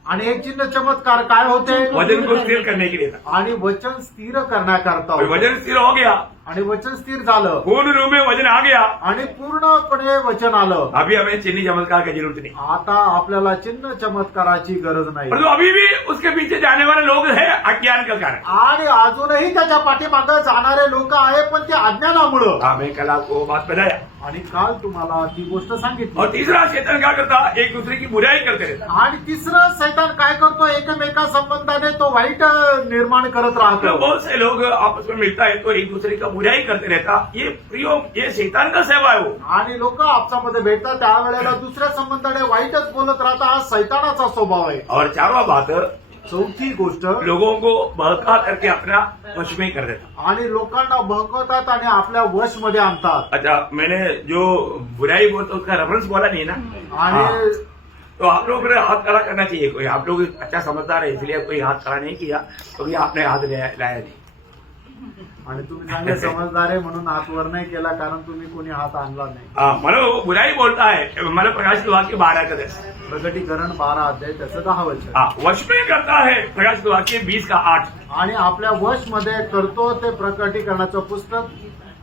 आणि हे चिन्ह चमत्कार काय होते? वजन को स्थिर करने के लिए था। आणि वचन स्थिर करण्याकरता और होते. वजन स्थिर हो गया, आणि वचन स्थिर झालं पूर्ण रूप में वजन आ गया। आणि पूर्णपणे वचन आलं. अभी हमें चिन्ह चमत्कार की जरूरत नहीं, आता आपल्याला चिन्ह चमत्काराची गरज नाही. परंतु अभी भी उसके पीछे जाने वाले लोग हैं अज्ञान का कारण। आणि अजूनही त्याच्या पाठीमागं जाणारे लोक आहे, पण ते अज्ञानामुळं. हाँ, मैं कल आपको बात बताया। आणि काल तुम्हाला ती गोष्ट सांगितली. और तीसरा, शैतान क्या करता, एक दूसरे की बुराई करते रहता। आणि तिसरं सैतान काय करतो, एकमेका संबंधाने तो वाईट निर्माण करत तो राहतो. बहुत से लोग आपस में मिलता है तो एक दूसरे का बुराई करते रहता। ये प्रयोग, ये शैतान का सेवा है वो। आणि लोक आपसामध्ये भेटतात त्यावेळेला दुसऱ्या संबंधाने वाईटच बोलत राहतात. हा सैतानाचा स्वभाव आहे. और चारवा बात, चौथी गोष्ट, लोगों को बहका करके अपना वश में कर देता। आणि लोकांना बहकवतात आणि आपल्या वश मध्ये आणतात. अच्छा, मैंने जो बुराई बोलता उसका रेफरेंस बोला नहीं ना। आणि हाँ। तो आप लोग ने हाथ खड़ा करना चाहिए। कोई आप लोग अच्छा समझदार है इसलिए कोई हाथ खड़ा नहीं किया, तो ये आपने हाथ लाया नहीं। आणि तुम्ही चांगले समजदार आहे म्हणून हात वर नाही केला, कारण तुम्ही कोणी हात आणला नाही. मला वो बुराई बोलता है, मला प्रकाशित वाक्य 12 का 10। प्रकटीकरण 12 अध्याय त्याचं 10 वचन. वश में करता है, प्रकाशित वाक्य 20 का 8। आणि आपल्या वश मध्ये करतो ते प्रकटीकरणाचं पुस्तक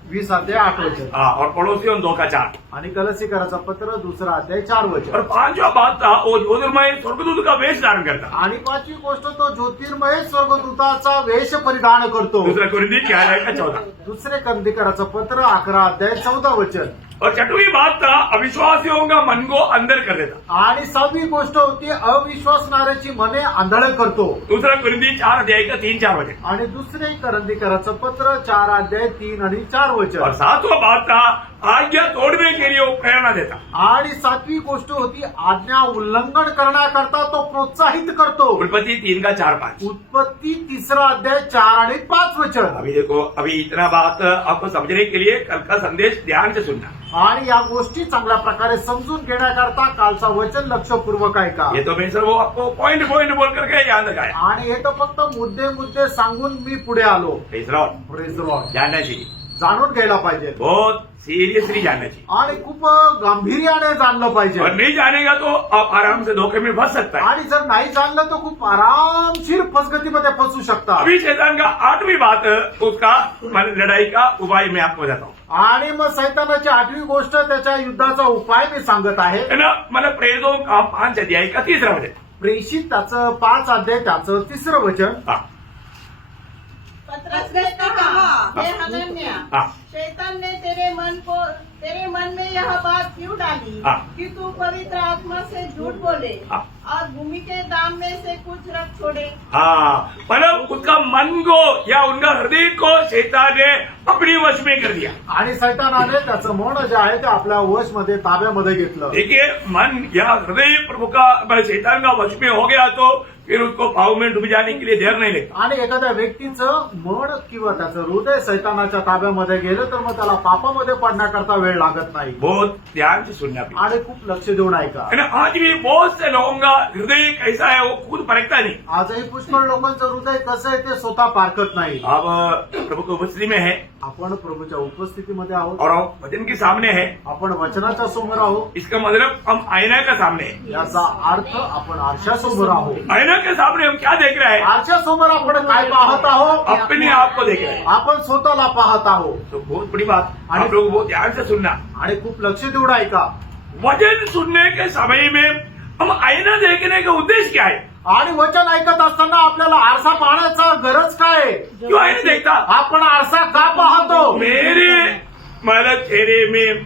20 अध्याय 8 वचन. और पड़ोसियों 2 का 4। आणि कलसीकराचं पत्र 2 अध्याय 4 वचन. और 5वां बात था, वो ज्योतिर्मय स्वर्गदूत का वेश धारण करता। आणि 5वी गोष्ट, तो ज्योतिर्मय स्वर्गदूताचा वेश परिधान करतो. दूसरा कुरिन्थी 11 का 14। दुसरे करंथीकराचं पत्र 11 अध्याय 14 वचन. और 6वीं बात था, अविश्वासियों का मन को अंदर कर देता। आणि 6वी गोष्ट होती, अविश्वासणाऱ्याची मने आंधळ करतो. दूसरा कुरिन्थी 4 अध्याय का 3-4 वचन। आणि दुसरे करंथीकराचं पत्र 4 अध्याय 3 आणि 4 वचन. और 7वां बात था, आज्ञा तोड़ने के लिए वो प्रेरणा देता। आणि 7वी गोष्ट होती, आज्ञा उल्लंघन करण्याकरता तो प्रोत्साहित करतो. उत्पत्ति 3 का 4-5। उत्पत्ती 3 अध्याय 4 आणि 5 वचन. अभी देखो, अभी इतना बात आपको समझने के लिए कल का संदेश ध्यान से सुनना। आणि या गोष्टी चांगल्या प्रकारे समजून घेण्याकरता कालचा वचन लक्षपूर्वक ऐका. ये तो मैं सर वो आपको पॉइंट बोल करके याद लगाया। आणि हे तर फक्त मुद्दे सांगून मी पुढे आलो. Praise Lord, praise the Lord. जानना चाहिए, जाणून घ्यायला पाहिजे बहुत सीरियसली जानना चाहिए। आणि खूप गांभीर्याने जाणलं और पाहिजे. नहीं जानेगा तो आप आराम से धोखे में फंस सकता है। आणि जर नाही जाणलं तर खूप आरामशीर फसगतीमध्ये फसू शकता. अभी शैतान का 8वीं बात, उसका लड़ाई का उपाय मैं आपको बताता हूँ। आणि मग सैतानाची 8वी गोष्ट, त्याच्या युद्धाचा उपाय मी सांगत आहे. है ना, मतलब प्रेरितों का 5 अध्याय का 3रा वचन। प्रेषित त्याचं 5 अध्याय त्याचं 3 वचन. हाँ, पतरस ने कहा, हे हनन्या, हाँ, शैतान ने तेरे मन में यह बात क्यों डाली हाँ। कि तू पवित्र आत्मा से झूठ बोले हाँ। और भूमि के दाम में से कुछ रख छोड़े। हाँ, मतलब उसका मन को या उनका हृदय को शैतान ने अपनी वश में कर दिया। आणि सैतानाने त्याचं मन जे आहे ते आपल्या वश मध्ये ताब्यामध्ये घेतलं. देखिए, मन या हृदय प्रभु का शैतान का वश में हो गया तो फिर उसको पाव में डूब जाने के लिए देर नहीं लगता। आणि एखाद्या व्यक्तीचं मन किंवा त्याचं हृदय सैतानाच्या ताब्यामध्ये गेलं तर मग त्याला पापामध्ये पडण्याकरता वेळ लागत नाही. बहुत ध्यान से सुनना भी आणि खूप लक्ष देऊन ऐका. है ना। आज भी बहुत से लोगों का हृदय कैसा है वो खुद परखता नहीं। आजही पुष्कळ लोकांचं हृदय कसं आहे ते स्वतः पारखत नाही. अब प्रभु को उपस्थिति में है आपण प्रभूच्या उपस्थितीमध्ये आहोत, और हम वचन के सामने है। आपण वचनाच्या समोर आहोत, इसका मतलब हम आईना के सामने है। याचा अर्थ आपण आरशासमोर आहोत। आईना के सामने हम क्या देख रहे हैं? आरशासमोर आपण काय पाहत आहोत? अपने आप को देख रहे हैं। आपण स्वतःला पाहत आहोत। तो बहुत बड़ी बात, आप लोग बहुत ध्यान से सुनना। आणि खूप लक्ष देऊन ऐका। वचन सुनने के समय में हम आईना देखने का उद्देश्य क्या है? आणि वचन ऐकत असताना आपल्याला आरसा पाहण्याचा गरज काय आहे? क्यों आईना देखता? आपण आरसा का पाहतो? मेरे मतलब चेहरे में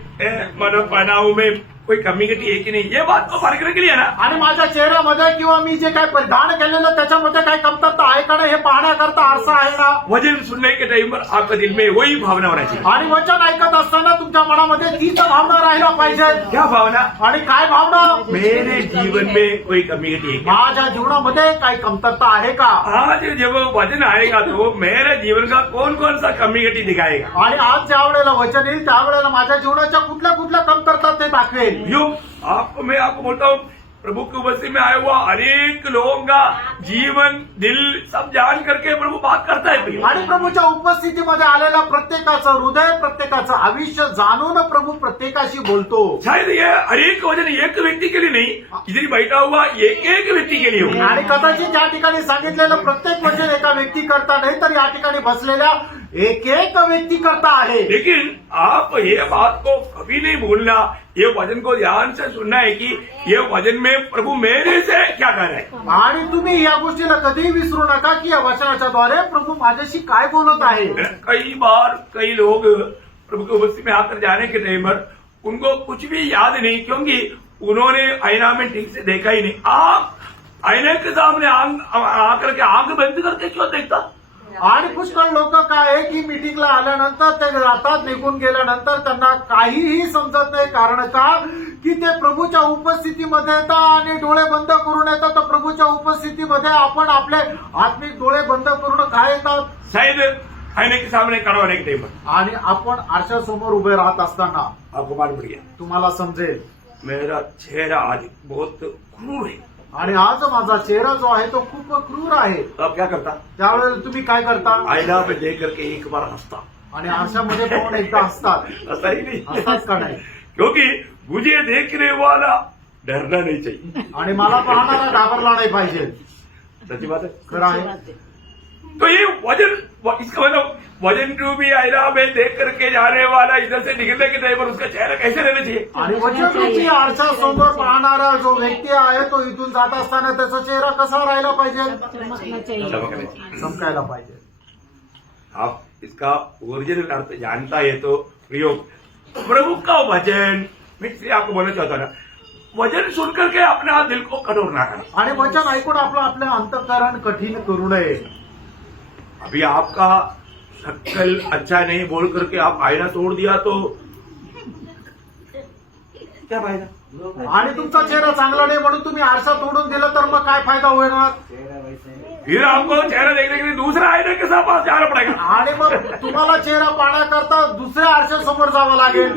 मतलब पहनाव में कोई कमी घटी है कि नहीं, ये बात को परखने के लिए है ना। आणि माझ्या चेहऱ्यामध्ये किंवा मी जे काही परिधान केलेलं त्याच्यामध्ये काही कमतरता आहे का नाही हे पाहण्याकरता आरसा आहे ना। वचन सुनने के टाइम पर आपका दिल में वही भावना होना चाहिए। आणि वचन ऐकत असताना तुमच्या मनामध्ये तीच भावना राहायला पाहिजे। क्या भावना? आणि काय भावना? मेरे जीवन में कोई कमी घटी है क्या? माझ्या जीवनामध्ये काही कमतरता आहे का? आज जब वचन आएगा तो मेरे जीवन का कौन कौन सा कमी घटी दिखाएगा। आणि आज ज्या वेळेला वचन येईल त्यावेळेला माझ्या जीवनाच्या कुठल्या कुठल्या कमतरता ते दाखवेल। यो आपको मैं आपको बोलता हूँ, प्रभु की उपस्थिति में आया हुआ अनेक लोगों का जीवन दिल सब जान करके प्रभु बात करता है प्रिय। आणि प्रभूच्या उपस्थितीमध्ये आलेला प्रत्येकाचं हृदय, प्रत्येकाचं आयुष्य जाणून प्रभू प्रत्येकाशी बोलतो। शायद ये अनेक वचन एक व्यक्ति के लिए नहीं, इधर बैठा हुआ एक एक व्यक्ति के लिए होगा। आणि कदाचित या ठिकाणी सांगितलेलं प्रत्येक वचन एका व्यक्ती करता नहीं तर या ठिकाणी बसलेल्या एक एक व्यक्ती करता आहे। लेकिन आप ये बात को कभी नहीं भूलना, ये वचन को ध्यान से सुनना है कि ये वचन में प्रभु मेरे से क्या कर रहे हैं। आणि तुम्ही या गोष्टीला कधीही विसरू नका की या वचनाच्या द्वारे प्रभू माझ्याशी काय बोलत आहे। कई बार कई लोग प्रभु की उपस्थिति में आकर जाने के टाइम पर उनको कुछ भी याद नहीं, क्योंकि उन्होंने आईना में ठीक से देखा ही नहीं। आप आईने के सामने आकर के आंख बंद करके क्यों देखता? आणि पुष्कळ लोक काय आहे की मीटिंगला आल्यानंतर ते जातात, निघून गेल्यानंतर त्यांना काहीही समजत नाही। कारण का की ते प्रभूच्या उपस्थितीमध्ये येतात आणि डोळे बंद करून येतात। तर प्रभूच्या उपस्थितीमध्ये आपण आपले आत्मिक डोळे बंद करून काय येतात? शायद आईने के सामने खड़ा होने के टाइम पर आणि आपण आरशासमोर उभे राहत असताना आपको मालूम पड़ गया तुम्हाला समजेल मेरा चेहरा आज बहुत क्रूर है। आणि आज माझा चेहरा जो आहे तो खूप क्रूर आहे। तो आप क्या करता? त्यावेळेला तुम्ही काय करता? आईना पे देख करके एक बार हंसता। आणि आरशामध्ये पाहून एकदा हसतात। हंसता ही नहीं, हसतात का नाही? क्योंकि मुझे देखने वाला डरना नहीं चाहिए। आणि मला पाहणारा घाबरला नाही पाहिजे। सच्ची बात है। खरं आहे। तो ये वजन, इसका मतलब वजन टू भी आईना में देख करके जाने वाला इधर से निकलने के टाइम पर उसका चेहरा कैसे रहना चाहिए? आणि वचनरूपी आरशासमोर पाहणारा जो व्यक्ती आहे तो इथून जात असताना त्याचा चेहरा कसा राहिला पाहिजे? चमकना चाहिए। चमकायला पाहिजे। आप इसका ओरिजिनल अर्थ जानता है तो प्रयोग प्रभु का वचन, मैं इसलिए आपको बोलना चाहता हूं ना, वचन सुन करके अपना दिल को कठोर ना करना। आणि वचन ऐकून आपलं अंतःकरण कठीण करू नये। अभी आपका शक्ल अच्छा नहीं बोल करके आप आईना तोड़ दिया तो क्या फायदा? आणि तुमचा चेहरा चांगला नाही म्हणून तुम्ही आरसा तोडून दिला तर मग काय फायदा होणार? फिर आपको चेहरा देखने के लिए दूसरा आईने के साथ पास जाना पड़ेगा आणि मग तुम्हाला चेहरा पाहण्याकरता दुसऱ्या आरशासमोर जावं लागेल।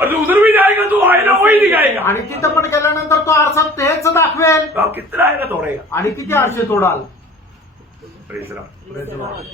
और जो उधर भी जाएगा तो आईना वही दिखाएगा। आणि तिथं पण गेल्यानंतर तो आरसा तेच दाखवेल। तो आप कितना आईना तोड़ेगा? आणि किती आरसे तोडाल? Praise Lord. Praise the Lord.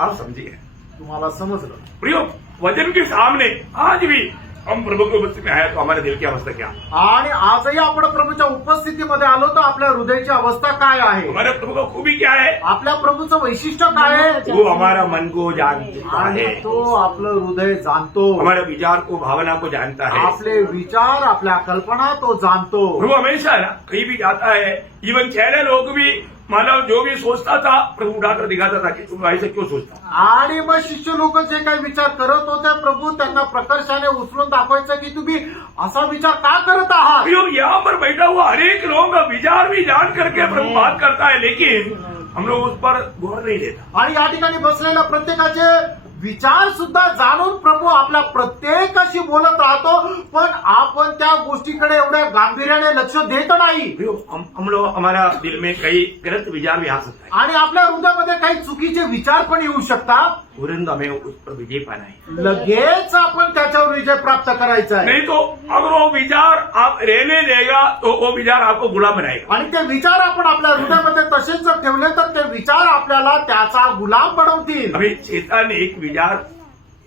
आप समझिए तुम्हाला समजलं? प्रियो, वचन के सामने आज भी हम प्रभु की उपस्थिति में आए तो हमारे दिल की अवस्था क्या? आणि आजही आपण प्रभूच्या उपस्थितीमध्ये आलो तर आपल्या हृदयाची अवस्था काय आहे? हमारे प्रभु का खूबी क्या है? आपल्या प्रभूचं वैशिष्ट्य काय आहे? वो हमारा मन को जानता आणि है, तो आपलं हृदय जाणतो। हमारे विचार को भावना को जानता है। आपले विचार, आपल्या कल्पना तो जाणतो। प्रभु हमेशा ना कहीं भी जाता है, इवन चेहरे लोग भी मानव जो भी सोचता था प्रभु उठाकर दिखाता था कि तुम ऐसे क्यों सोचता। आणि मग शिष्य लोक जे काही विचार करत होते प्रभू त्यांना प्रकर्षाने उचलून दाखवायचं की तुम्ही असा विचार का करत आहात? प्रियो, यहाँ पर बैठा हुआ हरेक लोगों का विचार भी जान करके प्रभु बात करता है, लेकिन हम लोग उस पर गौर नहीं देता। आणि या ठिकाणी बसलेल्या प्रत्येकाचे विचार सुद्धा जाणून प्रभू आपल्या प्रत्येकाशी बोलत राहतो, पण आपण त्या गोष्टीकडे एवढ्या गांभीर्याने लक्ष देत नाही। प्रियो, हम लोग हमारा दिल में कई गलत विचार भी आ सकता है, आणि आपल्या हृदयामध्ये काही चुकीचे विचार पण येऊ शकतात। तुरंत हमें उस पर विजय पाना है। लगेच आपण त्याच्यावर विजय प्राप्त करायचा आहे। नहीं तो अगर वो विचार आप रहने देगा तो वो विचार आपको गुलाम बनाएगा। आणि ते विचार आपण आपल्या हृदयामध्ये तसेच जर ठेवले तर ते विचार आपल्याला त्याचा गुलाम बनवतील। अभी चेतन एक विचार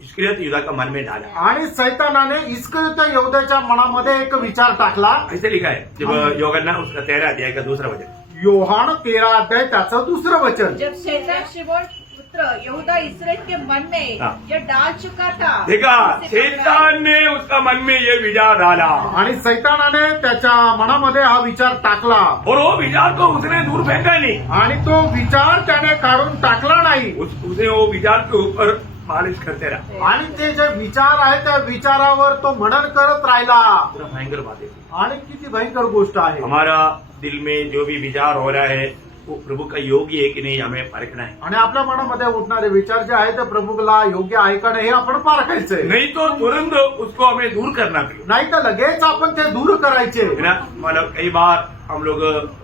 इस्करियत युदा का मन में डाला। आणि सैतानाने इस्करियोत यहूदाच्या मनामध्ये एक विचार टाकला. ऐसे लिखा है जब योगन्ना उसका 13 अध्याय का दूसरा वचन। योहान 13 अध्याय त्याचं दुसरं वचन. जब शैतान शिमोन पुत्र यहूदा इसराइल के मन में हाँ। ये डाल चुका था, देखा उसे शैतान ने उसका मन में ये विचार डाला आणि सैतानाने त्याच्या मनामध्ये हा विचार टाकला और वो विचार को उसने दूर फेंका नहीं, आणि तो विचार त्याने काढून टाकला नाही. उसने वो विचार के ऊपर मालिश करते रहा। आणि ते जे विचार आहे त्या विचारावर तो मनन करत राहिला. पूरा भयंकर बात है। आणि किती भयंकर गोष्ट आहे. हमारा दिल में जो भी विचार हो रहा है वो प्रभू का योग्य है कि नहीं हमें परखना है। आणि आपल्या मनामध्ये उठणारे विचार जे आहे ते प्रभूला योग्य आहे का नाही हे आपण पारखायचंय. नहीं तो तुरंत उसको हमें दूर करना पड़ेगा, नाही तर लगेच आपण ते दूर करायचे. है ना। मतलब कई बार हम लोग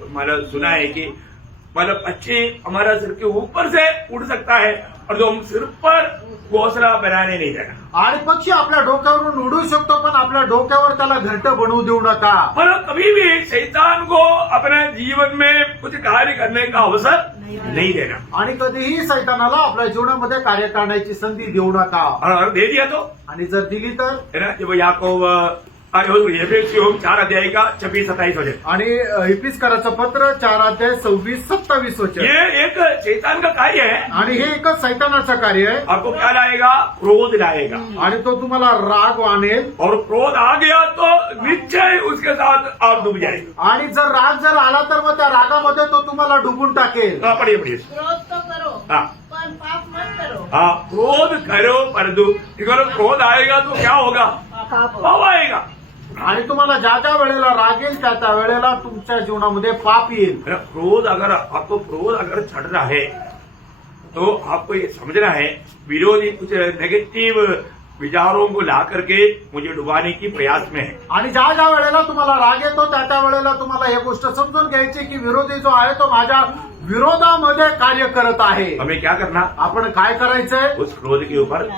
मतलब सुना है कि मतलब पक्षी हमारा सिर के ऊपर से उड़ सकता है और जो हम सिर पर घोंसला बनाने नहीं देना। आणि पक्षी आपल्या डोक्यावरून उडू शकतो पण आपल्या डोक्यावर त्याला घरटं बनवू देऊ नका. पर कभी भी शैतान को अपने जीवन में कुछ कार्य करने का अवसर नहीं देना। आणि कधीही सैतानाला आपल्या जीवनामध्ये कार्य करण्याची संधी देऊ नका. और अगर दे दिया तो आणि जर दिली तर. है ना, जब याकूब एफेसियों 4 अध्याय का 26-27 वचन। आणि इफिस्कराचं पत्र 4 अध्याय 26-27 वचन. ये एक शैतान का कार्य है। आणि हे एक सैतानाचं कार्य आहे. आपको क्या लाएगा? क्रोध लाएगा, आणि तो तुम्हाला राग आणेल. और क्रोध आ गया तो निश्चय उसके साथ आप डूब जाएंगे। आणि जर राग जर आला तर मग त्या रागामध्ये तो तुम्हाला डुबून टाकेल. हाँ, पढ़िए पढ़िए। क्रोध तो करो हाँ पर पाप मत करो। हाँ, क्रोध करो परंतु अगर क्रोध आएगा तो क्या होगा? पाप आएगा। आणि तुम्हाला ज्या ज्या वेळेला राग येईल त्या त्या वेळेला तुमच्या जीवनामध्ये पाप येईल. क्रोध अगर आपको क्रोध अगर चढ़ रहा है तो आपको ये समझना है विरोधी कुछ नेगेटिव विचारों को ला करके मुझे डुबाने की प्रयास में है। आणि ज्या ज्या वेळेला तुम्हाला राग येतो त्या त्या वेळेला तुम्हाला हे गोष्ट समजून घ्यायची की विरोधी जो आहे तो माझ्या विरोधामध्ये कार्य करत आहे. हमें क्या करना? आपण काय करायचंय? उस क्रोध के ऊपर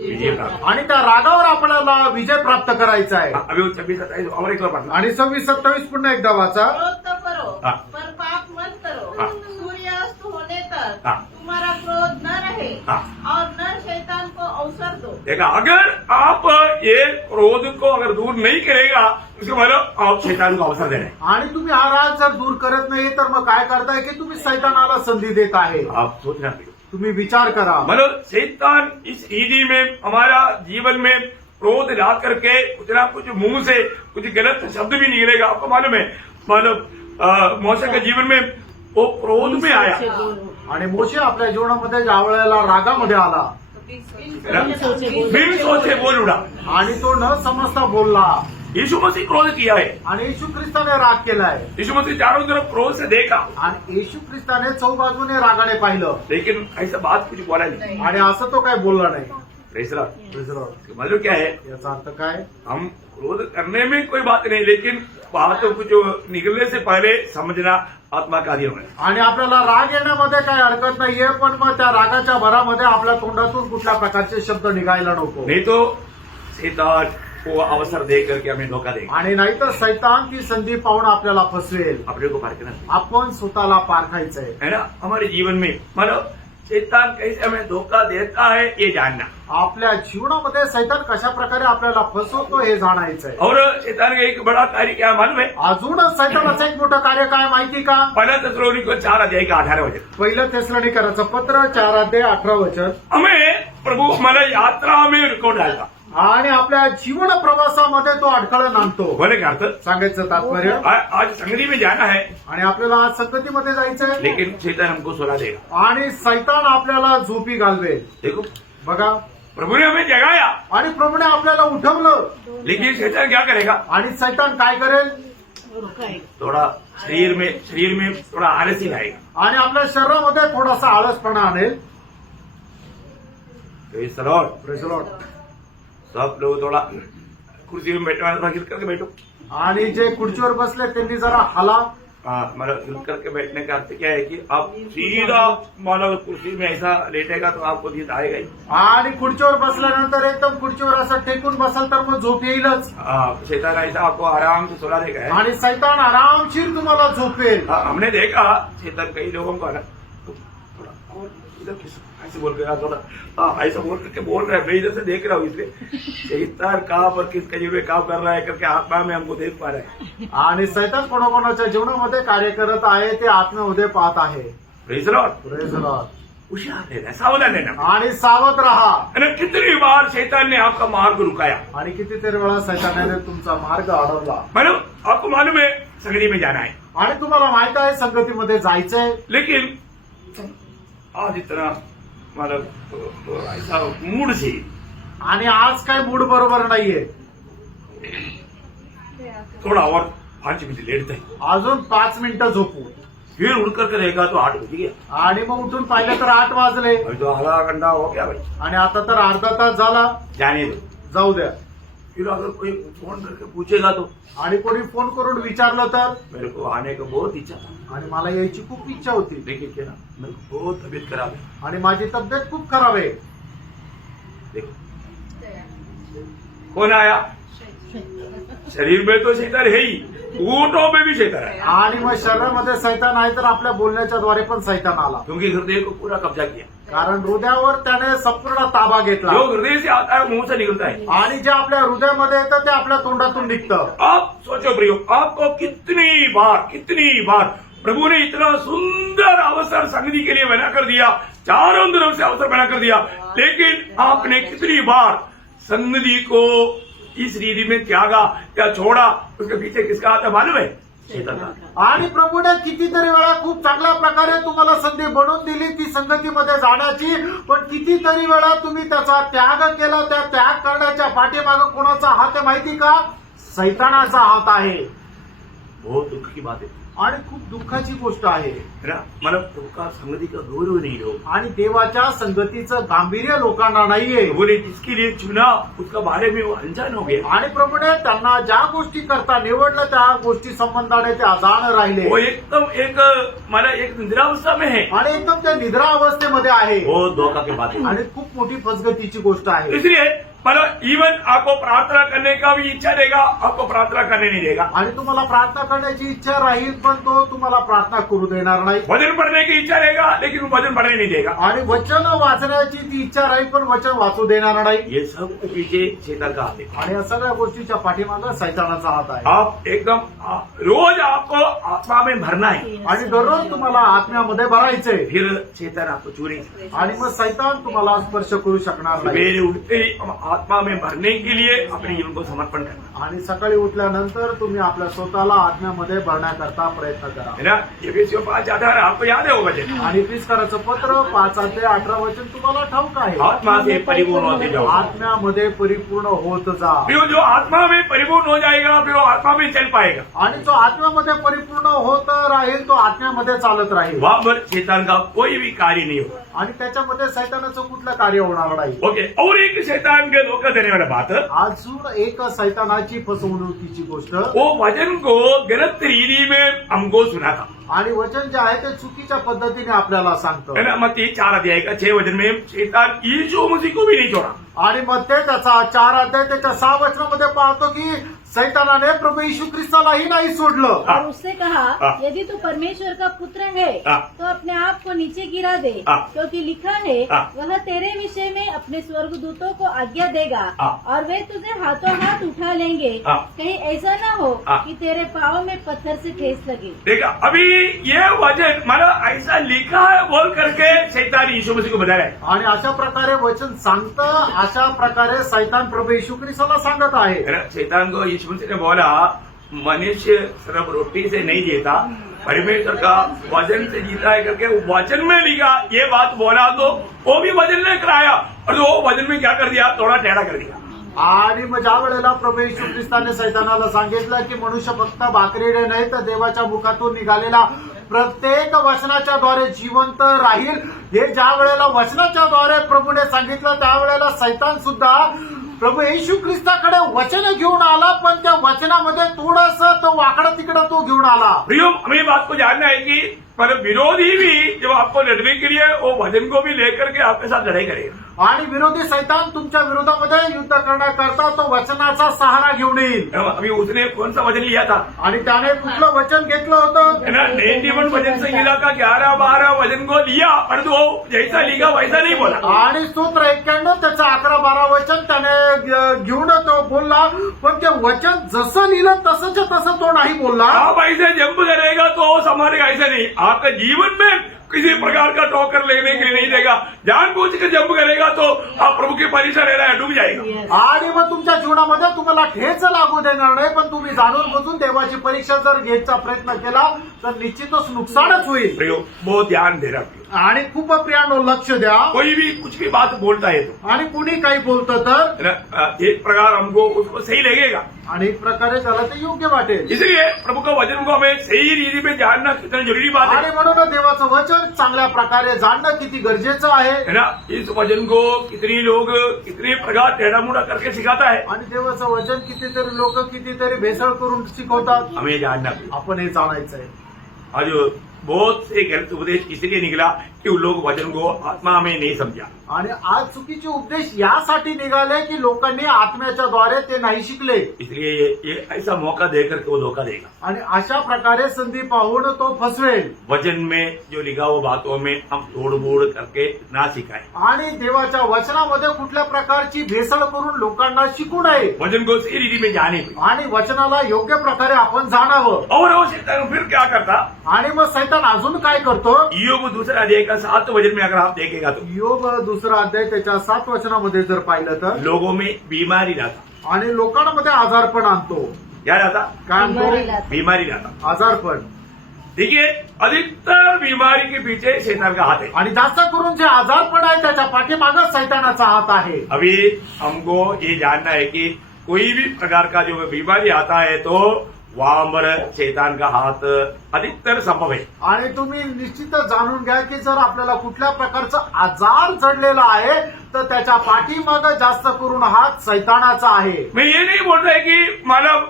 विजय प्राप्त। आणि त्या रागावर आपल्याला विजय प्राप्त करायचा आहे. अभी 26-27 और एक बार पढ़ना। आणि 26-27 पुन्हा एकदा वाचा. क्रोध तो करो हाँ। पर पाप मत करो। हाँ। सूर्यास्त होने तक हाँ। तुम्हारा क्रोध न रहे हाँ। और न शैतान को अवसर दो। देखा, अगर आप ये क्रोध को अगर दूर नहीं करेगा उसके मतलब आप शैतान को अवसर दे रहे हैं। आणि तुम्ही हा राग जर दूर करत नाही तर मग काय करताय की तुम्ही सैतानाला संधी देत आहे. आप सोचना पड़ेगा, तुम्ही विचार करा. मतलब शैतान इस रीति में हमारा जीवन में क्रोध ला करके कुछ ना कुछ मुंह से कुछ गलत शब्द भी निकलेगा। आपको मालूम है मतलब मौसा के जीवन में वो क्रोध में आया, आणि मोशे आपल्या जीवनामध्ये ज्या वेळेला रागामध्ये आला बिन सोचे बोल उड़ा। आणि तो न समजता बोलला. यीशु मसीह क्रोध किया है, आणि येशू ख्रिस्ताने राग केलाय. यीशु मसीह चारों तरफ क्रोध से देखा, आणि येशू ख्रिस्ताने चौबाजूने रागाने पाहिलं. लेकिन ऐसा बात कुछ बोला नहीं। आणि असं तो काय बोलला नाही. Praise Lord. मतलब क्या है? याचा अर्थ काय? हम क्रोध करने में कोई बात नहीं, लेकिन बातों को जो निकलने से पहले समझना आत्मा का अधिकार है। आणि आपल्याला राग येण्यामध्ये काही हरकत नाहीये पण मग त्या रागाच्या भरामध्ये आपल्या तोंडातून कुठल्या प्रकारचे शब्द निघायला नको. नहीं तो शैतान वो अवसर दे करके हमें धोखा देगा। आणि नाहीतर सैतान ती संधी पाहून आपल्याला फसवेल. अपने को पार करना आपण स्वतःला पारखायचंय. है ना। हमारे जीवन में मतलब शैतान कैसे हमें धोखा देता है ये जानना, आपल्या जीवनामध्ये सैतान कशा प्रकारे आपल्याला फसवतो हे जाणायचंय. और शैतान का एक बड़ा कार्य क्या मालूम है? अजून सैतानाचं एक मोठं कार्य काय माहिती का? पहला थिस्सलुनीके 4 अध्याय का 18 वचन। पहिलं थिस्सलुनीकराचं पत्र 4 अध्याय 18 वचन. हमें प्रभु हमारा यात्रा में रुको डालता, आणि आपल्या जीवन प्रवासामध्ये तो अडथळा आणतो. बोले क्या अर्थ? सांगायचं तात्पर्य. आज संगति में जाना है, आणि आपल्याला आज संगतीमध्ये जायचंय, लेकिन शैतान हमको सुला देगा। आणि सैतान आपल्याला झोपी घालवेल. देखो, बघा, प्रभु ने हमें जगाया, आणि प्रभूने आपल्याला उठवलं, लेकिन शैतान क्या करेगा? आणि सैतान काय करेल? थोड़ा शरीर में थोड़ा आलसी लाएगा। आणि आपल्या शरीरामध्ये थोडासा आळसपणा आणेल. Praise the Lord. Praise the Lord. सब लोग थोड़ा कुर्सी में बैठना, थोड़ा हिल करके बैठो। आणि जे खुर्चीवर बसले त्यांनी जरा हला. मतलब हिल करके बैठने का अर्थ क्या है कि आप सीधा मतलब कुर्सी में ऐसा लेटेगा तो आपको नींद आएगा ही। आणि खुर्चीवर बसल्यानंतर एकदम खुर्चीवर असं टेकून बसाल तर मग झोप येईलच. शैतान ऐसा आपको आराम से सुला देगा है। आणि सैतान आरामशीर तुम्हाला झोपेल. हमने देखा शैतान कई लोगों को ना थोड़ा और इधर ऐसे बोल गया थोड़ा, हाँ ऐसा बोल करके बोल रहा है, मैं इधर से देख रहा हूँ, इसलिए शैतान कहाँ पर किस करीब में काम कर रहा है करके आत्मा में हमको देख पा रहा है. आणि सैतान कोणाकोणाच्या जीवनामध्ये कार्य करत आहे ते आत्म्यामध्ये पाहत आहे. Praise the Lord. Praise the Lord. होशियार रहना, सावधान रहना. आणि सावध राहा. है ना, कितनी बार शैतान ने आपका मार्ग रुकाया. आणि कितीतरी वेळा सैतानाने तुमचा मार्ग अडवला. मतलब आपको मालूम है संगति में जाना है, आणि तुम्हाला माहित आहे संगतीमध्ये जायचंय, लेकिन आज इतना मतलब ऐसा मूड से आणि आज काय मूड बरोबर नाहीये. थोड़ा और 5 मिनट लेट है, अजून 5 मिनिटं झोपू. फिर उठ करके रहेगा तो 8 बज गया. आणि मग उठून पाहिलं तर 8 वाजले. अभी तो आधा घंटा हो गया भाई, आणि आता तर अर्धा तास झाला. जाने दो. जाऊ द्या. फिर अगर कोई फोन करके पूछेगा तो आणि कोणी फोन करून विचारलं तर, मेरे को आने का बहुत इच्छा था, आणि मला यायची खूप इच्छा होती, लेकिन क्या ना मेरे को बहुत तबीयत खराब है. आणि माझी तब्येत खूप खराब आहे. देखो कौन आया, शरीर में तो शैतान है ही, ऊँटों में भी शैतान है, आणि मग शरीरामध्ये सैतान आहे तर आपल्या बोलण्याच्या द्वारे पण सैतान आला. क्योंकि हृदय को पूरा कब्जा किया. कारण हृदयावर त्याने संपूर्ण ताबा घेतला. जो हृदय से आता है मुंह से निकलता है. आणि जे आपल्या हृदयामध्ये येतं ते आपल्या तोंडातून निघतं. आप सोचो प्रियो, आपको कितनी बार प्रभु ने इतना सुंदर अवसर संगति के लिए बना कर दिया, चारों तरफ से अवसर बना कर दिया, लेकिन आपने कितनी बार संगति को इस रीति में त्यागा या छोड़ा. उसके पीछे किसका हाथ है मालूम है, शैतान का. आणि प्रभूने कितीतरी वेळा खूप चांगल्या प्रकारे तुम्हाला संधी बनवून दिली ती संगतीमध्ये जाण्याची, पण कितीतरी वेळा तुम्ही त्याचा त्याग केला. त्या त्याग करण्याच्या पाठीमागे कोणाचा हात आहे माहिती का, सैतानाचा हात आहे. बहुत दुख की बात है आणि खूप दुःखाची गोष्ट आहे. ना, मतलब तुमका संगति का गौरव नहीं हो. आणि देवाच्या संगतीचं गांभीर्य लोकांना नाहीये. प्रभु ने जिसके लिए चुना उसका बारे में वो अनजान हो गया. आणि प्रभूने त्यांना ज्या गोष्टी करता निवडलं त्या गोष्टी संबंधाने ते अजाण राहिले. वो एकदम मला एक निद्रावस्था में है. आणि एकदम त्या निद्रा अवस्थेमध्ये आहे. बहुत धोखा की बात है. आणि खूप मोठी फसगतीची गोष्ट आहे. इसलिए मतलब इवन आपको प्रार्थना करने का भी इच्छा देगा, आपको प्रार्थना करने नहीं देगा. आणि तुम्हाला प्रार्थना करण्याची इच्छा राहील पण तो तुम्हाला प्रार्थना करू देणार नाही. भजन पढ़ने की इच्छा रहेगा, लेकिन वो भजन पढ़ने नहीं देगा. आणि वचन वाचण्याची ती इच्छा राहील पण वचन वाचू देणार नाही. ये सब के पीछे शैतान का हाथ है. आणि या सगळ्या गोष्टीच्या पाठीमागे सैतानाचा हात आहे. आप एकदम रोज आपको आत्मा में भरना है, आणि दररोज तुम्हाला आत्म्यामध्ये भरायचंय. फिर शैतान आपको छू नहीं सकता. आणि मग सैतान तुम्हाला स्पर्श करू शकणार नाही. सवेरे उठते ही हम आत्मा में भरने के लिए अपने जीवन को समर्पण करना आणि सकाळी उठल्यानंतर तुम्ही आपल्या स्वतःला आत्म्यामध्ये भरण्याकरता प्रयत्न करा. है ना. एफेसियों 5:18 आपको याद है वो वचन, आणि 20 कराचं पत्र 5:18 वचन तुम्हाला ठाऊक आहे. आत्मा से परिपूर्ण होते जाओ. आत्म्यामध्ये परिपूर्ण होत जा. फिर जो आत्मा में परिपूर्ण हो जाएगा, फिर वो आत्मा में चल पाएगा. आणि जो आत्म्यामध्ये परिपूर्ण होत राहील तो आत्म्यामध्ये चालत राहील. वहां पर शैतान का कोई भी कार्य नहीं होगा. आणि त्याच्यामध्ये सैतानाचं कुठलं कार्य होणार नाही. ओके. और एक शैतान के धोखा देने वाला बात, अजून एक सैतानाची फसवणुकीची गोष्ट, वो वचन को गलत रीति में हमको सुना था. आणि वचन जे आहे ते चुकीच्या पद्धतीने आपल्याला है सांगतं. ना. मत्ती 4:6 वचन में शैतान यीशु मसीह को भी नहीं छोड़ा. आणि मग ते त्याचा 4 त्याच्या 6 वचनामध्ये पाहतो की सैतानाने प्रभू यीशु ख्रिस्तालाही नाही सोडलं. और उससे कहा, यदि तू परमेश्वर का पुत्र है तो अपने आप को नीचे गिरा दे, क्योंकि लिखा है वह तेरे विषय में अपने स्वर्गदूतों को आज्ञा देगा और वे तुझे हाथों हाथ उठा लेंगे, कहीं ऐसा ना हो कि तेरे पाँव में पत्थर से ठेस लगे. देखा, अभी ये वचन मतलब ऐसा लिखा है बोल करके शैतान यीशु मसीह को बता रहा है. आणि अशा प्रकारे वचन सांगतं, अशा प्रकारे सैतान प्रभू यीशु ख्रिस्ताला सांगत आहे. है ना. शैतान को यीशु मसीह ने बोला, मनुष्य सिर्फ रोटी से नहीं जीता, परमेश्वर का वचन से जीता है करके वचन में लिखा. ये बात बोला तो वो भी वचन ने कराया, और वो वचन में क्या कर दिया, थोड़ा टेढ़ा कर दिया. आणि मग ज्या वेळेला प्रभू येशू ख्रिस्ताने सैतानाला सांगितलं की मनुष्य फक्त भाकरीने नाही तर देवाच्या मुखातून निघालेला प्रत्येक वचनाच्या द्वारे जिवंत राहील, हे ज्या वेळेला वचनाच्या द्वारे प्रभूने सांगितलं त्यावेळेला सैतान सुद्धा प्रभू येशू ख्रिस्ताकडे वचन घेऊन आला, पण त्या वचनामध्ये थोडंसं तो वाकडा तिकडं तो घेऊन आला. प्रियो, हमें बात को जानना है कि मतलब विरोधी भी जब आपको लड़ने के लिए वो वचन को भी लेकर के आपके साथ लड़ाई करेगा। आणि विरोधी सैतान तुमच्या विरोधामध्ये युद्ध करण्याकरता तो वचनाचा सहारा घेऊन येईल। अभी उसने कौन सा वचन लिया था? आणि त्याने कुठलं वचन घेतलं होतं? है ना, 91 वचन संहिता का 11-12 वचन को लिया, परंतु वो जैसा लिखा वैसा नहीं बोला। आणि सूत्र 91 त्याचं 11-12 वचन त्याने घेऊन तो बोलला, पण ते वचन जसं लिहिलं तसंच तसं तो नाही बोलला। आप ऐसे जंप करेगा तो संभालेगा, ऐसा नहीं। आपका जीवन में किसी प्रकार का टोकर लेने के लिए नहीं देगा। जानबूझ के जंप करेगा तो आप प्रभु की परीक्षा ले रहा है, डूब जाएगा। आणि मग तुमच्या जीवनामध्ये तुम्हाला ठेच लागू देणार नाही, पण तुम्ही जाणून बुजून देवाची परीक्षा जर घ्यायचा प्रयत्न केला तर निश्चितच नुकसानच होईल। प्रयोग बहुत ध्यान दे रहा। आणि खूप प्रियानो लक्ष द्या। कोई भी कुछ भी बात बोलता है तो आणि कुणी काही बोलतं तर है ना, एक प्रकार हमको उसको सही लगेगा, आणि एक प्रकारे त्याला ते योग्य वाटेल। इसलिए प्रभु का वचन को हमें सही रीति में जानना कितना जरूरी बात आणि है। म्हणून देवाचं वचन चांगल्या प्रकारे जाणणं किती गरजेचं आहे। है ना, इस वचन को कितनी लोग कितने प्रकार टेढ़ा मुड़ा करके सिखाता है, आणि देवाचं वचन कितीतरी लोक कितीतरी भेसळ करून शिकवतात। हमें जानना भी। आपण हे जाणायचं आहे। आज बहुत से गलत उपदेश इसलिए निकला कि उन लोग वचन को आत्मा में नहीं समझा। आणि आज चुकीचे उपदेश यासाठी निघाले की लोकांनी आत्म्याच्या द्वारे ते नाही शिकले, इसलिए ये ऐसा मौका देकर के वो धोखा देगा। आणि अशा प्रकारे संधी पाहून तो फसवेल। वचन में जो लिखा वो बातों में हम तोड़ मोड़ करके ना सिखाएं। आणि देवाच्या वचनामध्ये कुठल्या प्रकारची भेसळ करून लोकांना शिकू नये, वचन को सही रीति में जाने पे। आणि वचनाला योग्य प्रकारे आपण जाणावं। और वो शैतान फिर क्या करता? आणि मग सैतान अजून काय करतो? योग दूसरा अध्याय का 7 वचन में अगर आप देखेगा तो योग दुसरा अध्याय त्याच्या 7 वचनामध्ये जर पाहिलं तर लोगों में बीमारी लाता। आणि लोकांमध्ये आजारपण आणतो। क्या लाता? काय आणतो? बीमारी लाता। आजारपण। देखिए, अधिकतर बीमारी के पीछे शैतान का हाथ है। आणि जास्त करून जे आजारपण आहे त्याच्या पाठीमागं सैतानाचा हात आहे। अभी हमको ये जानना है कि कोई भी प्रकार का जो बीमारी आता है तो वहां पर शैतान का हाथ अधिकतर संभव है। आणि तुम्ही निश्चितच जाणून घ्या की जर आपल्याला कुठल्या प्रकारचा आजार जडलेला आहे तर त्याच्या पाठीमागं जास्त करून हात सैतानाचा आहे। मैं ये नहीं बोल रहा है कि मानव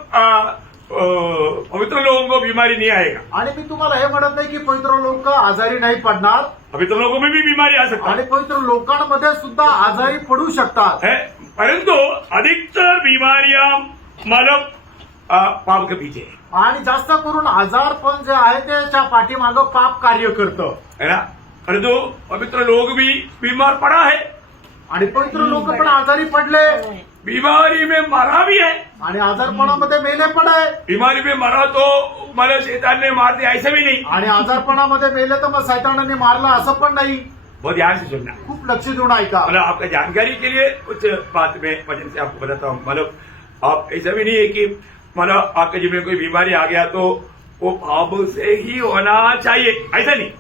पवित्र लोगों को बीमारी नहीं आएगा। आणि मी तुम्हाला हे म्हणत नाही की पवित्र लोक आजारी नाही पडणार, पवित्र लोगों में भी बीमारी आ सकता आणि पवित्र लोकांमध्ये सुद्धा आजारी पडू शकतात, है, परंतु अधिकतर बीमारियां मानव पाप के पीछे है। आणि जास्त करून आजारपण जे आहे त्याच्या पाठीमागं पाप कार्य करतं, है ना। परंतु पवित्र लोग भी बीमार पड़ा है, आणि पवित्र लोक पण आजारी पडले, बीमारी में मरा भी है। आणि आजारपणामध्ये मेले पण आहे, बीमारी में मरा तो मतलब शैतान ने मार दिया ऐसा भी नहीं। आणि आजारपणामध्ये मेले तर मग सैतानाने मारला असं पण नाही। बहुत ध्यान से सुनना। खूप लक्ष देऊन ऐका। मतलब आपका जानकारी के लिए कुछ बात में वजन से आपको बताता हूँ। मतलब आप ऐसा भी नहीं है कि मतलब आपके जीवन में कोई बीमारी आ गया तो वो पाप से ही होना चाहिए, ऐसा नहीं।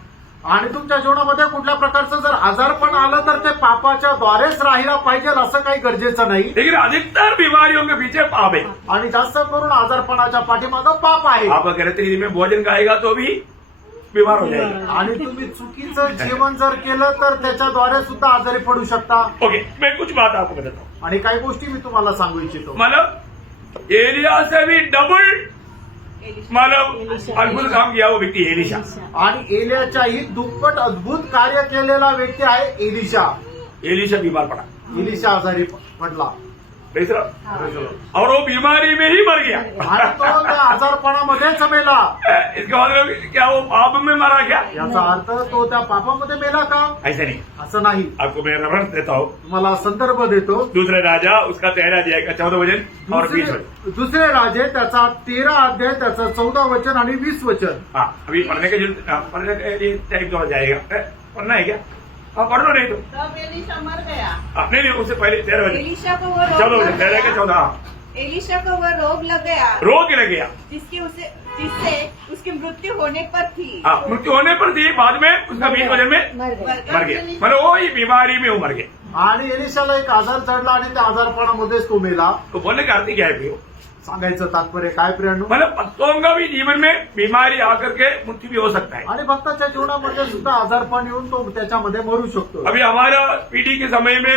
आणि तुमच्या जीवनामध्ये कुठल्या प्रकारचं जर आजारपण आलं तर ते पापाच्या द्वारेच राहिला पाहिजे असं काही गरजेचं नाही। लेकिन अधिकतर बीमारियों के पीछे पाप है। आणि जास्त करून आजारपणाच्या पाठीमागं पाप आहे। आप गलत रीति में भोजन खाएगा तो भी बीमार हो जाएगा। आणि तुम्ही चुकीचं जेवण जर केलं तर त्याच्याद्वारे सुद्धा आजारी पडू शकता। ओके, मैं कुछ बात आपको बताता हूँ। आणि काही गोष्टी मी तुम्हाला सांगू इच्छितो। मतलब एलिया से भी डबल मतलब अद्भुत काम किया वो व्यक्ति एलिशा। आणि एलियाच्याही दुप्पट अद्भुत कार्य केलेला व्यक्ती आहे एलिशा। एलिशा बीमार पड़ा, एलिशा आजारी पडला, दूसरा और वो बीमारी में ही मर गया। आणि तो त्या आजारपणामध्येच मेला। इसका मतलब क्या वो पाप में मरा क्या? याचा अर्थ तो त्या पापामध्ये मेला का? ऐसा नहीं। असं नाही। आपको मैं रेफरेंस देता हूँ। तुम्हाला संदर्भ देतो। दूसरे राजा उसका 13 अध्याय का 14 वचन और 20 वचन। दुसरे राजे त्याचा 13 अध्याय त्याचा 14 वचन आणि 20 वचन। हाँ, अभी पढ़ने के लिए टाइम तो जाएगा। पढ़ना है क्या? हाँ, पढ़ लो नहीं तो। तब एलीशा मर गया। नहीं, उससे पहले 13 वचन, एलीशा को वो 14 रोग वचन, लग 13 का गया। 14। एलीशा को वो रोग लग गया रोग लग गया, जिससे उसकी मृत्यु होने पर थी। हाँ, मृत्यु होने पर थी। बाद में उसका 20 वचन में मर गए। मर गया। मतलब वो ही बीमारी में वो मर गया। आणि एलिशाला एक आजार चढला आणि त्या आजारपणामध्येच तो मेला। तो बोलने का अर्थ क्या है भैया? सांगायचं तात्पर्य काय प्रियांनो? मतलब भक्तों का भी जीवन में बीमारी आकर के मृत्यु भी हो सकता है। आणि भक्ताच्या जीवनामध्ये सुद्धा आजारपण येऊन तो त्याच्यामध्ये मरू शकतो. अभी हमारा पीढ़ी के समय में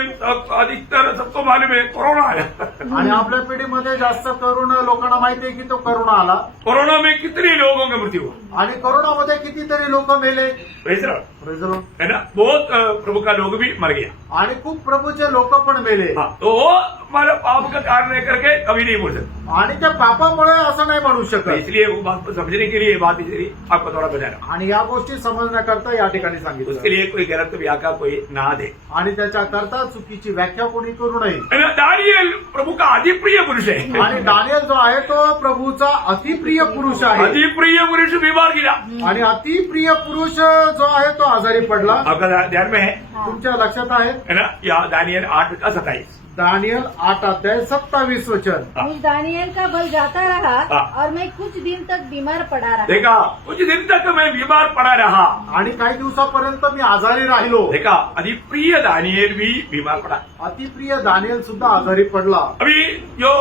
अधिकतर सबको मालूम है कोरोना आया। आणि आपल्या पिढीमध्ये जास्त करून लोकांना माहिती आहे की तो करोना आला कोरोना में कितने लोगों की मृत्यु हुआ, आणि करोनामध्ये कितीतरी लोक मेले. बेहतर Praise the Lord. है ना, बहुत प्रभु का लोग भी मर गया। आणि खूप प्रभूचे लोक पण मेले. हाँ, तो वो हमारा पाप का कारण है करके कभी नहीं बोल सकते। आणि त्या पापामुळे असं नाही म्हणू तो शकत. इसलिए वो बात को समझने के लिए बात इसलिए आपको थोड़ा बता रहा हूँ। आणि या गोष्टी समजण्याकरता या ठिकाणी सांगितलं. उसके लिए कोई गलत व्याख्या कोई ना दे। आणि त्याच्याकरता चुकीची व्याख्या कोणी करू नये. है ना, दानिएल प्रभु का अधिप्रिय पुरुष है। आणि दानियल जो आहे तो प्रभूचा अतिप्रिय पुरुष आहे. अधिप्रिय पुरुष बीमार गिरा। आणि अतिप्रिय पुरुष जो आहे तो आजारी पडला. आपका ध्यान में है तुमच्या लक्षात आहे है ना, या दानिएल 8:27। दानियल 8:27 वचन. मुझ दानियल का बल जाता रहा हाँ। और मैं कुछ दिन तक बीमार पड़ा रहा. देखा, कुछ दिन तक मैं बीमार पड़ा रहा। आणि काही दिवसापर्यंत मी आजारी राहिलो. देखा, अधिप्रिय दानिएल भी बीमार पड़ा। अतिप्रिय दानियल सुद्धा आजारी पडला. अभी जो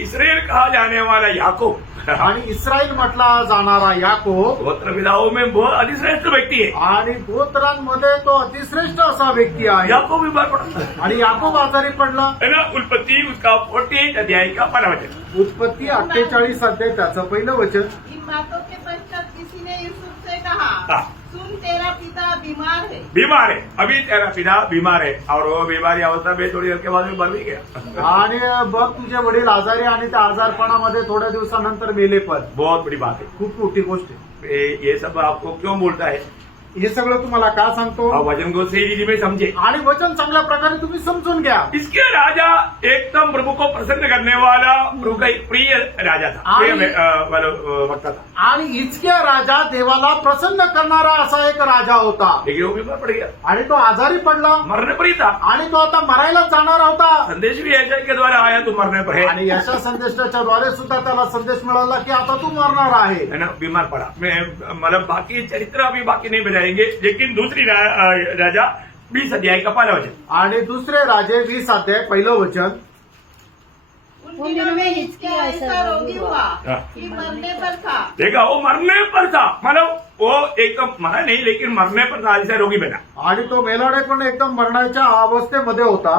इसराइल कहा जाने वाला याकूब आणि इस्रायल म्हटला जाणारा याकोब गोत्र पिताओं में बहुत अधिश्रेष्ठ व्यक्ति है। आणि गोत्रांमध्ये तो अतिश्रेष्ठ असा व्यक्ती आहे. याकूब बीमार पड़ा, आणि याकोब आजारी पडला. है ना। उत्पत्ति उसका 48 अध्याय का 12 वचन। उत्पत्ती 48 अध्याय त्याचं पहिलं वचन. इन बातों के पश्चात किसी ने यूसुफ से कहा, हाँ। सुन तेरा पिता बीमार है. बीमार है, अभी तेरा पिता बीमार है और वो बीमारी अवस्था में थोड़ी देर के बाद में मर भी गया। आणि बघ तुझे वडील आजारी आणि त्या आजारपणामध्ये थोड्या दिवसानंतर मेले पण. बहुत बड़ी बात है। खूप मोठी गोष्ट आहे. ये सब आपको क्यों बोलता है? हे सगळं तुम्हाला का सांगतो? आप वचन को सही रीति में समझे। आणि वचन चांगल्या प्रकारे तुम्ही समजून घ्या. इसके राजा एकदम प्रभु को प्रसन्न करने वाला प्रभु का एक प्रिय राजा था, प्रिय वक्ता था। आणि इचक्या राजा देवाला प्रसन्न करणारा असा एक राजा होता. लेकिन वो बीमार पड़ गया, आणि तो आजारी पडला. मरने पर ही था। आणि तो आता मरायला जाणार होता. संदेश भी ऐसा के द्वारा आया, तू मरने पर है। आणि यशा संदेशाच्या द्वारे सुद्धा त्याला संदेश मिळाला की आता तू मरणार आहे. है ना, बीमार पड़ा। मैं मतलब बाकी चरित्र अभी बाकी नहीं बताएंगे, लेकिन दूसरी राजा 20 अध्याय का 1 वचन। आणि दुसरे राजे 20 अध्याय पहिलं वचन. उन दिनों में हिचकिया ऐसा रोगी हुआ कि मरने पर था. देखा, वो मरने पर था, मतलब वो एकदम मरा नहीं लेकिन मरने पर था, ऐसा रोगी बना। आणि तो मेलाडे पण एकदम मरणाच्या अवस्थेमध्ये होता.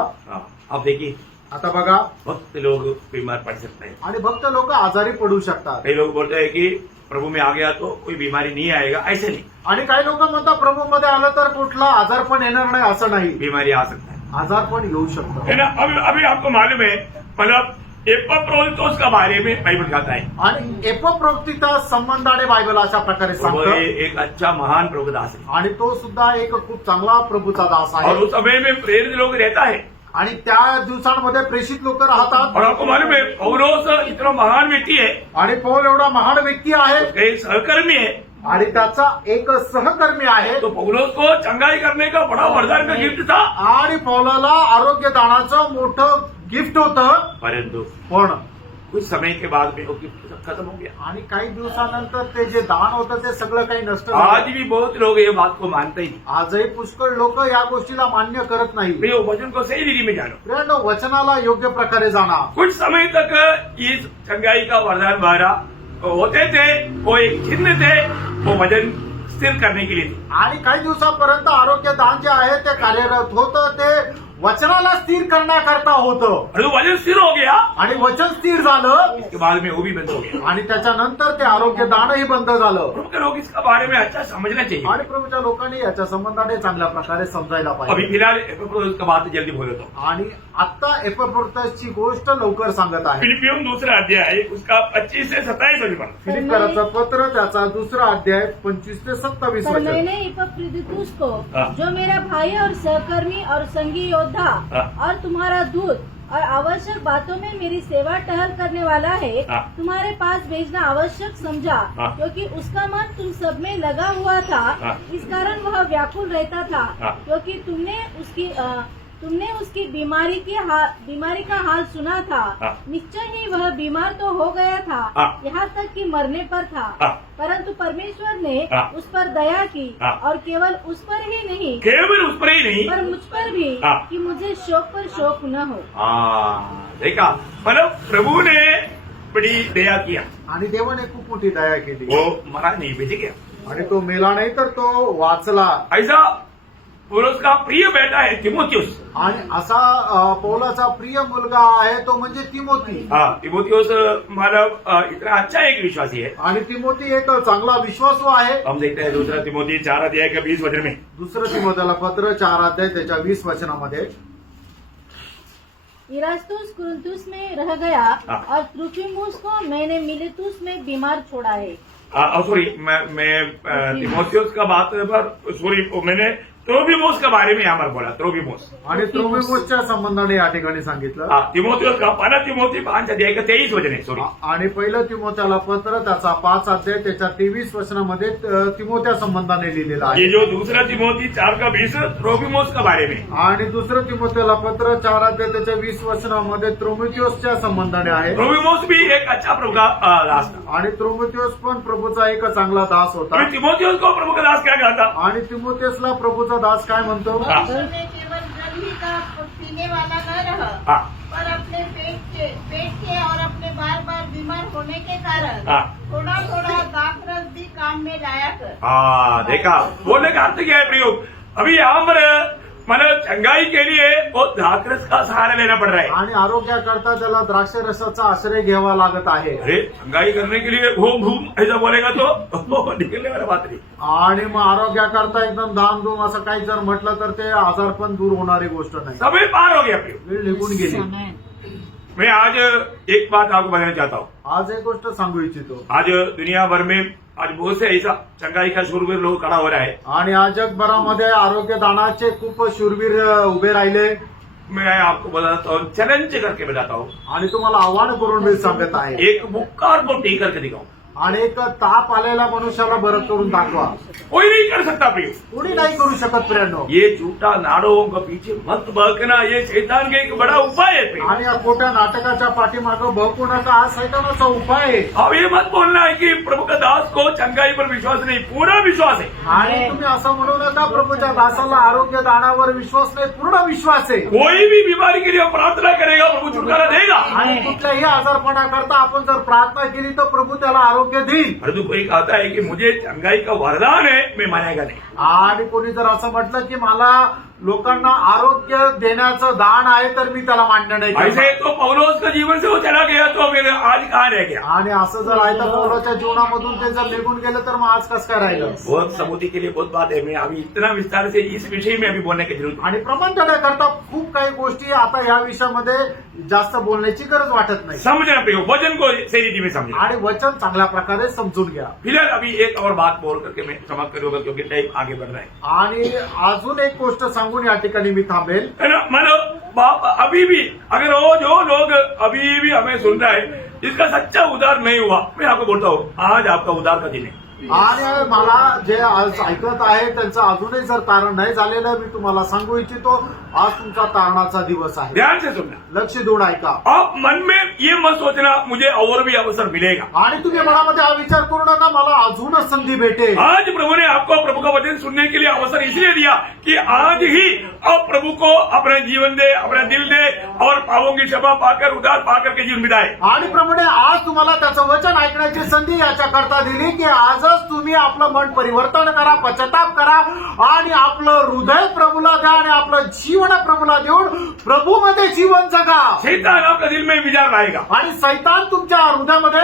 अब देखिए, आता बघा, भक्त लोग बीमार पड़ सकते हैं। आणि भक्त लोक आजारी पडू शकतात. कई लोग बोलते हैं कि प्रभु में आ गया तो कोई बीमारी नहीं आएगा, ऐसे नहीं। आणि काही लोक म्हणतात प्रभूमध्ये आलं तर कुठला आजार पण येणार नाही, असं नाही. बीमारी आ सकता है, आजार पण येऊ शकतो. है ना। अभी आपको मालूम है, मतलब एपफ्रोदितुस का बारे में बाइबल कहता है, आणि एपप्रोक्तीचा संबंधाने बायबल अशा प्रकारे वो सांगतो. एक अच्छा महान प्रभु दास है आणि तो सुद्धा एक खूप चांगला प्रभूचा दास और आहे. उस समय में प्रेरित लोग रहता है। आणि त्या दिवसांमध्ये प्रेषित लोक राहतात. और आपको मालूम है, पौलोस इतना महान व्यक्ति है, आणि पौल एवढा महान व्यक्ती आहे एक सहकर्मी है, आणि त्याचा एक सहकर्मी आहे. तो पौलोस को चंगाई करने का बड़ा वरदान का गिफ्ट था। आणि पौलाला आरोग्य दानाचं मोठं गिफ्ट होतं. परंतु पण कुछ समय के बाद में वो गिफ्ट सब खत्म हो गया। आणि काही दिवसानंतर ते जे दान होतं ते सगळं काही नष्ट आज झालं. भी बहुत लोग ये बात को मानते ही आजही पुष्कळ लोक या गोष्टीला मान्य करत नाही. नहीं। वो वचन को सही रीति में जानो। प्रियांनो, वचनाला योग्य प्रकारे जाणा. कुछ समय तक इस चंगाई का वरदान द्वारा होते थे, वो एक चिन्ह थे, वो वजन स्थिर करने के लिए थे। आणि काही दिवसापर्यंत आरोग्य दान जे आहे ते कार्यरत होतं, ते वचनाला स्थिर करण्याकरता होतं. और वो वजन स्थिर हो गया, आणि वचन स्थिर झालं. इसके बाद में वो भी बंद हो गया। आणि त्याच्यानंतर ते आरोग्य दानही बंद झालं. प्रभु के लोग इसका बारे में अच्छा समझना चाहिए। आणि प्रभूच्या लोकांनी याच्या संबंधाने चांगल्या प्रकारे समजायला अभी पाहिजे. फिलहाल एपफ्रोदितुस का बात जल्दी बोले तो आणि आता एपफ्रोदितुसची गोष्ट लवकर सांगत आहे. फिलिपियों 2 अध्याय उसका 25 से 27 वचन। फिलिप्पियराचं पत्र त्याचा 2 अध्याय 25 ते 27 पर वचन. मैंने इपफ्रोदितुस को, हाँ। जो मेरा भाई और सहकर्मी और संगी योद्धा हाँ। और तुम्हारा दूत और आवश्यक बातों में मेरी सेवा टहल करने वाला है, हाँ। तुम्हारे पास भेजना आवश्यक समझा, हाँ। क्योंकि उसका मन तुम सब में लगा हुआ था। हाँ। इस कारण वह व्याकुल रहता था, हाँ। क्योंकि तुमने उसकी बीमारी का हाल सुना था। हाँ। निश्चय ही वह बीमार तो हो गया था, हाँ। यहाँ तक कि मरने पर था, हाँ। परंतु परमेश्वर ने हाँ। उस पर दया की, हाँ। और केवल उस पर ही नहीं केवल उस पर ही नहीं, पर मुझ पर भी, हाँ। कि मुझे शोक पर शोक न हो। देखा, मतलब प्रभु ने बड़ी दया किया, आणि देवाने खूप मोठी दया केली वो मरा नहीं बेच गया। आणि तो मेला नाही तर तो वाचला। ऐसा पौलुस का प्रिय बेटा है तिमोथियुस। आणि असा पौलाचा प्रिय मुलगा आहे तो म्हणजे तिमोथी। हाँ, तिमोथियुस मतलब इतना अच्छा एक विश्वासी है। आणि तिमोथी एक चांगला विश्वासू आहे। हम देखते हैं दूसरा तिमोथी 4 अध्याय के 20 वचन में, दुसरं तिमोथीला पत्र 4 अध्याय त्याच्या 20 वचनामध्ये, इरास्तुस कुरिन्थुस में रह गया और त्रुफिमुस को मैंने मिलेतुस में बीमार छोड़ा है। सॉरी, मैं तिमोथियुस का बात पर सॉरी, मैंने त्रोफिमुस के बारे में यहाँ पर बोला, त्रोफिमुस। आणि त्रोफिमुसच्या संबंधाने या ठिकाणी सांगितलं। तिमोथियुस का पहला तिमोथी 5 अध्याय का 23 वचन है, सॉरी। आणि पहिलं तिमोथ्याला पत्र त्याचा 5 अध्याय त्याच्या 23 वचनामध्ये तिमोथ्या संबंधाने लिहिलेला आहे। ये जो दूसरा तिमोथी 4 का 20 त्रोफिमुस के बारे में, आणि दुसरं तिमोथ्याला पत्र 4 अध्याय त्याच्या 20 वचनामध्ये त्रोफिमुसच्या संबंधाने आहे। त्रोफिमुस भी एक अच्छा प्रभु का दास था। आणि त्रोफिमुस पण प्रभूचा एक चांगला दास होता। और तिमोथियुस को प्रभु का दास क्या कहता? आणि तिमोथेसला प्रभूचा दास काय म्हणतो? परमेश्वर ने केवल जल ही का पीने वाला न रह, हाँ, पर अपने पेट के और अपने बार बार बीमार होने के कारण हाँ, थोड़ा थोड़ा दाखरस भी काम में लाया कर। हाँ, देखा बोलने का अर्थ क्या है प्रयोग? अभी यहाँ पर मतलब चंगाई के लिए वो द्राक्षरस का सहारा लेना पड़ रहा है। आणि आरोग्याकरता त्याला द्राक्ष रसाचा आश्रय घ्यावा लागत आहे। अरे चंगाई करने के लिए घूम घूम ऐसा बोलेगा तो निकलने वाला बात नहीं। आणि मग आरोग्याकरता एकदम धामधूम असं काही जर म्हटलं तर ते आजार पण दूर होणारी गोष्ट नाही। समय पार हो गया प्रयोग। वेळ निघून गेली। मैं आज एक बात आपको बताना चाहता हूँ। आज एक गोष्ट सांगू इच्छितो। आज दुनिया भर में आज बहुत से ऐसा चंगाई का शूरवीर लोग खड़ा हो रहा है। आणि आज जगभरामध्ये आरोग्य दानाचे खूप शूरवीर उभे राहिले। मैं आपको बताता हूँ, चैलेंज करके बताता हूँ। आणि तुम्हाला आव्हान करून मी सांगत आहे, एक बुखार को ठीक करके दिखाओ। आणि एक ताप आलेल्या मनुष्याला बरं करून दाखवा। कोई नहीं कर सकता प्रिय। कोणी नाही करू शकत प्रियांनो। ये झूठा नाटकों के पीछे मत बहकना, ये शैतान का एक बड़ा उपाय है प्रिय। आणि या खोट्या नाटकाच्या पाठीमागं बहकू नका, हा सैतानाचा उपाय आहे। अब ये मत बोलना है कि प्रभु का दास को चंगाई पर विश्वास नहीं, पूरा विश्वास है। आणि तुम्ही असं म्हणू नका प्रभूच्या दासाला आरोग्य दानावर विश्वास नाही, पूर्ण विश्वास आहे। कोई भी बीमारी के लिए प्रार्थना करेगा, प्रभु छुटकारा देगा। आणि कुठल्याही आजारपणाकरता आपण जर प्रार्थना केली तर प्रभू त्याला आरोग्य देईल। परंतु कोई कहता है कि मुझे चंगाई का वरदान है, मैं मानेगा नहीं। आणि कोणी जर असं म्हटलं की मला लोकांना आरोग्य देण्याचं दान आहे तर मी त्याला मान्य नाही करणार। ऐसे तो पौलुस का जीवन से वो चला गया तो फिर आज कहाँ रह गया? आणि असं जर आहे तर पौलाच्या जीवनामधून ते जर निघून गेलं तर मग आज कसं काय राहिलं? बहुत सबूती के लिए बहुत बात है। मैं अभी इतना विस्तार से इस विषय में अभी बोलने की जरूरत आणि प्रमाण देण्याकरता खूप काही गोष्टी आता या विषयामध्ये जास्त बोलण्याची गरज वाटत नाही। समझना प्रयोग, वचन को सही रीति में समझना। आणि वचन चांगल्या प्रकारे समजून घ्या। फिलहाल अभी एक और बात बोल करके मैं समाप्त करूंगा क्योंकि टाइम आगे बढ़ रहा है। आणि अजून एक गोष्ट सांगून या ठिकाणी मी थांबेल। है ना? मानो बाप अभी भी अगर वो जो लोग अभी भी हमें सुन रहा है इसका सच्चा उद्धार नहीं हुआ, मैं आपको बोलता हूँ आज आपका उद्धार का दिन है। आणि मला जे आज ऐकत आहे त्यांचं अजूनही जर तारण नाही झालेलं, मी तुम्हाला सांगू इच्छितो आज तुमचा तारणाचा दिवस आहे। ध्यान से सुनना। लक्ष देऊन ऐका। आप मन में ये मत सोचना मुझे और भी अवसर मिलेगा। आणि तुम्ही मनामध्ये हा विचार करू नका मला अजूनच संधी भेटेल। आज प्रभु ने आपको प्रभु का वचन सुनने के लिए अवसर इसलिए दिया कि आज ही आप प्रभु को अपना जीवन दे, अपना दिल दे और पापों की क्षमा पाकर उद्धार पाकर के जीवन बिताए। आणि प्रभूने आज तुम्हाला त्याचं वचन ऐकण्याची संधी याच्याकरता दिली की आजच तुम्ही आपलं मन परिवर्तन करा, पश्चाताप करा आणि आपलं हृदय प्रभूला द्या आणि आपलं जीवन प्रभूला देऊन प्रभूमध्ये जीवन जगा। शैतान आपका दिल में विचार लाएगा आणि सैतान तुमच्या हृदयामध्ये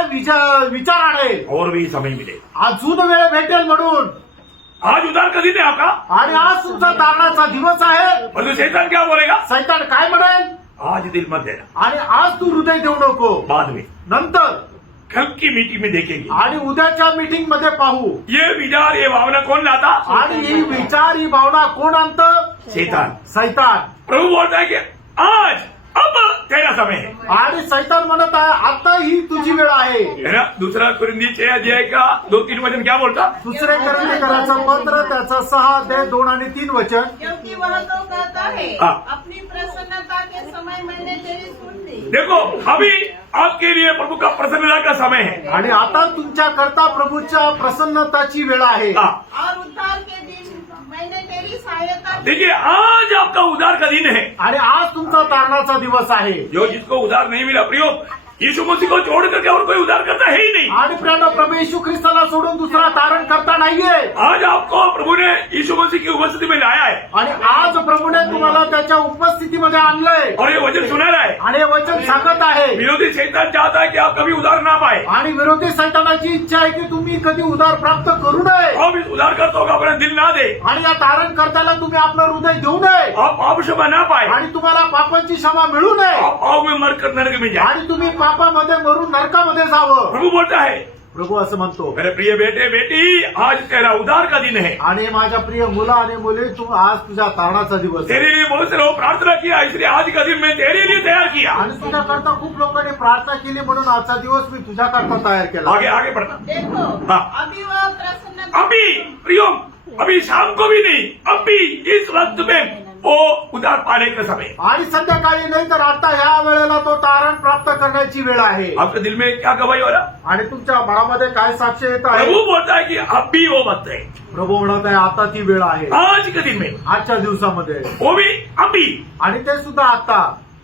विचार आणेल और भी समय मिलेगा। अजून वेळ भेटेल म्हणून आज उद्धार का दिन है आपका आणि आज तुमचा तारणाचा दिवस आहे। परंतु शैतान क्या बोलेगा? सैतान काय म्हणेल? आज दिल मत देना, आणि आज तू हृदय देऊ नको, बाद में नंतर कल की मीटिंग में देखेंगे। आणि उद्याच्या मीटिंग मध्ये पाहू। ये विचार ये भावना कौन लाता? आणि ही विचार ही भावना कोण आणतं? शैतान। सैतान। प्रभु बोलता है कि आज अब तेरा समय है। आणि सैतान म्हणत आहे आता ही तुझी वेळ आहे। है ना? दूसरा कुरिन्थी 6 अध्याय का 2-3 वचन क्या बोलता? दुसरे करंडीकराचं पत्र त्याचं 6 अध्याय 2 आणि 3 वचन। क्योंकि वह तो कहता है हाँ। अपनी प्रसन्नता के समय मैंने तेरी सुन ली। देखो अभी आपके लिए प्रभु का प्रसन्नता का समय है। आणि आता तुमच्या करता प्रभूच्या प्रसन्नताची वेळ आहे। हाँ। और उद्धार के दिन मैंने तेरी सहायता की। देखिए आज आपका उद्धार का दिन है। आणि आज तुमचा तारणाचा दिवस आहे। जो जिसको उद्धार नहीं मिला प्रियो यीशु मसीह को छोड़ करके और कोई उद्धार करता है ही नहीं। आणि प्रियांनो, प्रभू येशू ख्रिस्ताला सोडून दुसरा तारण करता नाहीये. आज आपको प्रभु ने यीशु मसीह की उपस्थिति में लाया है आणि आज प्रभूने तुम्हाला त्याच्या उपस्थितीमध्ये आणलंय और ये वचन सुना रहा है। आणि हे वचन सांगत आहे. विरोधी शैतान चाहता है कि आप कभी उद्धार ना पाए। आणि विरोधी सैतानाची इच्छा आहे की तुम्ही कधी उद्धार प्राप्त करू नये आप इस उद्धारकर्ता को अपना दिल ना दे, आणि या तारण करताना तुम्ही आपलं हृदय देऊ नये आप पाप क्षमा ना पाए, आणि तुम्हाला पापांची क्षमा मिळू नये आप पाप में मरकर नरक में जाए। आणि तुम्ही पापामध्ये मरून नरकामध्ये जावं. प्रभु बोलता है, प्रभू असं म्हणतो. मेरे प्रिय बेटे बेटी, आज तेरा उद्धार का दिन है। आणि माझ्या प्रिय मुलं आणि मुली, तू आज तुझ्या तारणाचा दिवस आहे. तेरे लिए बहुत से लोग प्रार्थना किया, इसलिए आज का दिन मैं तेरे लिए तैयार किया। आणि तुझ्याकरता खूप लोकांनी प्रार्थना केली म्हणून आजचा दिवस मी तुझ्याकरता तयार केला. आगे आगे बढ़ना। देखो हाँ। अभी वह प्रसन्न अभी प्रियो, अभी शाम को भी नहीं, अभी इस वक्त में वो उद्धार पाने का समय। आणि संध्याकाळी नाही तर आता ह्या वेळेला तो तारण प्राप्त करण्याची वेळ आहे. आपके दिल में क्या गवाही हो रहा? आणि तुमच्या मनामध्ये काय साक्ष येत आहे? प्रभु बोलता है कि अभी वो वक्त है, प्रभू म्हणत आहे आता ती वेळ आहे. आज के दिन में, आजच्या दिवसामध्ये, वो भी अभी। आणि ते सुद्धा आता.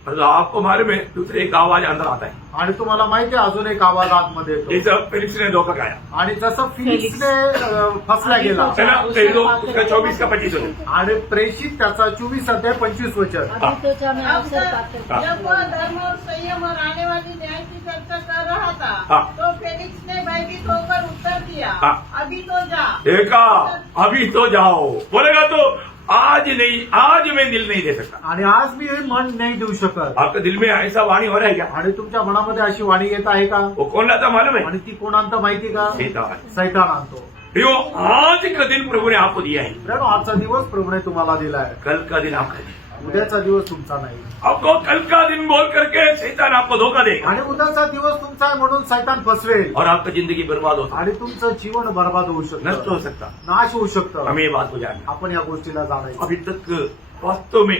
मतलब आपको मालूम है, दूसरे एक आवाज अंदर आता है, आणि तुम्हाला माहिती आहे अजून एक आवाज आतमध्ये येतो. जैसे फिलिप्स ने धोखा खाया आणि जसं फिलिक्सने फसला गेला. है ना, तो ये दो, उसका 24 का 25 होता आणि प्रेषित त्याचा 24-25 वचन. अभी तो जब मैं अब अवसर तक पाकर हाँ। जब वह धर्म और संयम और आने वाली न्याय की चर्चा कर रहा था, हाँ। तो फेलिक्स ने भयभीत होकर उत्तर दिया, हाँ। अभी तो जा। देखा, अभी तो जाओ। बोलेगा तो आज नहीं, आज मैं दिल नहीं दे सकता। आणि आज मी हे मन नाही देऊ शकत. आपके दिल में ऐसा वाणी हो रहा है क्या? आणि तुमच्या मनामध्ये अशी वाणी येत आहे का? वो कौन लाता मालूम है? आणि ती कोण आणतं माहिती का? शैतान। सैतान आणतो. प्रियो, आज का दिन प्रभु ने आपको दिया है, मित्रांनो, आजचा दिवस प्रभूने तुम्हाला दिलाय. कल का दिन आपका है। उद्याचा दिवस तुमचा नाही. आपको कल का दिन बोल करके शैतान आपको धोखा देगा आणि उद्याचा दिवस तुमचा आहे म्हणून सैतान फसवेल. और आपका जिंदगी बर्बाद हो सकता, आणि तुमचं जीवन बर्बाद होऊ नष्ट हो शकतं, सकता। नाश होऊ शकतं. हमें ये बात को जानना। आपण या गोष्टीला जाणायचं. अभी तक वास्तव में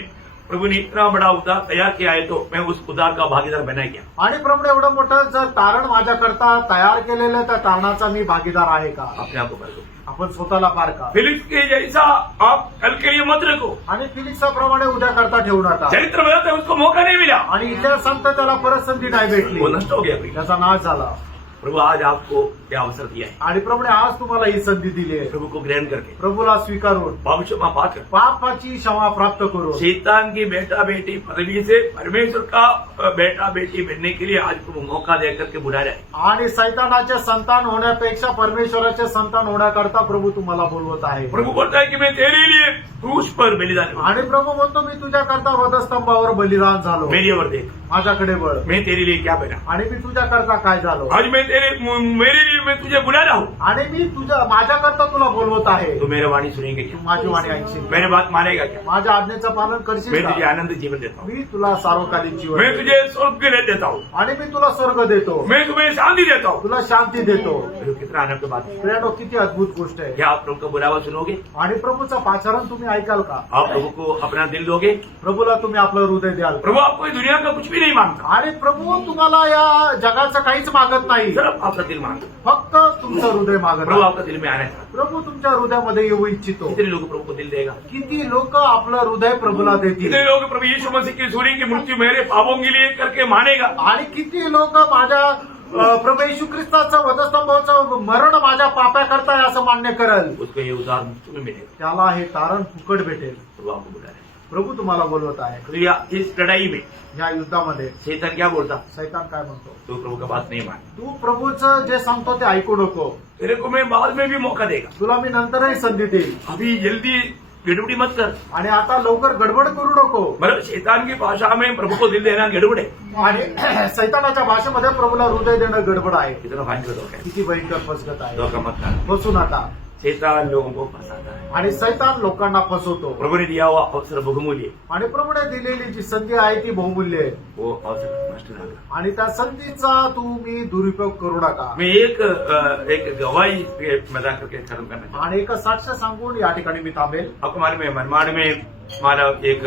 प्रभु ने इतना बड़ा उद्धार तैयार किया है, तो मैं उस उद्धार का भागीदार बना क्या? आणि प्रभूने एवढं मोठं जर तारण माझ्याकरता तयार केलेलं त्या तारणाचा मी भागीदार आहे का? अपने आप को कर दो। आपण स्वतःला पार का? फिलिप्स के जैसा आप कल के लिए मत रखो। आणि फिलिक्साप्रमाणे उद्या करता ठेवू नका. चरित्र बताते हैं, उसको मौका नहीं मिला, आणि इतिहास सांगता त्याला परत संधी नाही वो भेटली, नष्ट हो गया। प्रिय, त्याचा नाश झाला. प्रभु आज आपको क्या अवसर दिया है, आणि प्रभूने आज तुम्हाला ही संधी दिली आहे. प्रभु को ग्रहण करके प्रभूला स्वीकारून पाप क्षमा पाकर पापाची क्षमा प्राप्त करून शैतान की बेटा बेटी पदवी से परमेश्वर का बेटा बेटी बनने के लिए आज प्रभु मौका दे करके बुला रहा है। आणि सैतानाचे संतान होण्यापेक्षा परमेश्वराचे संतान होण्याकरता प्रभू तुम्हाला बोलवत आहे. प्रभु बोलता है कि मैं तेरे लिए क्रूस पर बलिदान हुआ, आणि प्रभू म्हणतो मी तुझ्याकरता वधस्तंभावर बलिदान झालो. मेरी ओर देख, माझ्याकडे बळ. मैं तेरे लिए क्या बना, आणि मी तुझ्याकरता काय झालो. आज मैं मेरे लिए मैं तुझे बुला रहा हूँ, आणि मी तुझ्या माझ्याकरता तुला बोलवत आहे. तो मेरे वाणी सुनेंगे क्या, माझी वाणी ऐकशील, मेरे बात मानेगा क्या? माझ्या आज्ञेचं पालन करशील मैं तुझे का? आनंद जीवन देता हूँ, मी तुला सार्वकालिक जीवन मैं देतो. तुझे स्वर्ग के लिए देता हूँ, आणि मी तुला स्वर्ग देतो. मैं तुम्हें शांति देता हूँ। तुला शांती देतो. कितना आनंद की बात है। प्रियानो, किती अद्भुत गोष्ट आहे. क्या आप प्रभु का बुलावा सुनोगे? आणि प्रभूचा पाचारण तुम्ही ऐकाल का? आप प्रभु को अपना दिल दोगे? प्रभूला तुम्ही आपलं हृदय द्याल. प्रभु आपको दुनिया का कुछ भी नहीं मांगता, आणि प्रभू तुम्हाला या जगाचं काहीच मागत नाही, सिर्फ आपका दिल मांगता। फक्त तुमचं हृदय मागत प्रभु आहे. आपका दिल में आना चाहता प्रभू तुमच्या हृदयामध्ये येऊ इच्छितो. है। कितने लोग प्रभु को दिल देगा? किती लोक आपलं हृदय प्रभूला देतील. कितने लोग प्रभु यीशु मसीह की सूरी की मृत्यू मेरे पापों के लिए करके मानेगा? आणि किती लोक माझ्या प्रभू येशू ख्रिस्ताचं वधस्तंभाचं मरण माझ्या पाप्याकरता आहे असं मान्य करेल. उसको ये उदार मुफ्त में मिलेगा। त्याला हे तारण फुकट भेटेल. प्रभु आपको बुला रहे हैं। प्रभू तुम्हाला बोलवत आहे. तो या इस लड़ाई में या युद्धामध्ये शैतान क्या बोलता? सैतान काय म्हणतो? तो प्रभु का बात नहीं मान, तू प्रभूचं जे सांगतो ते ऐकू नको. तेरे को मैं बाद में भी मौका देगा, तुला मी नंतरही संधी देईल. अभी जल्दी गड़बड़ी मत कर। आणि आता लवकर गडबड करू नको. मतलब शैतान की भाषा में प्रभु को दिल देना गड़बड़ है। आणि सैतानाच्या भाषेमध्ये प्रभूला हृदय देणं गडबड आहे. कितना भयंकर धोखा है। किती भयंकर फसगत आहे. धोखा मत खाना। फसू नका. शैतान लोगों को फंसाता है। आणि सैतान लोकांना फसवतो. प्रभु ने दिया हुआ अवसर बहुमूल्य, आणि प्रभूने दिलेली जी संधी आहे ती बहुमूल्य आहे. वो अवसर नष्ट ना कर। आणि त्या संधीचा तुम्ही दुरुपयोग करू नका. मैं एक गवाही मजा करके खत्म करना चाहता हूँ। आणि एक साक्ष सांगून या ठिकाणी मी थांबेल. आपको मालूम है, मनमाड़ में हमारा एक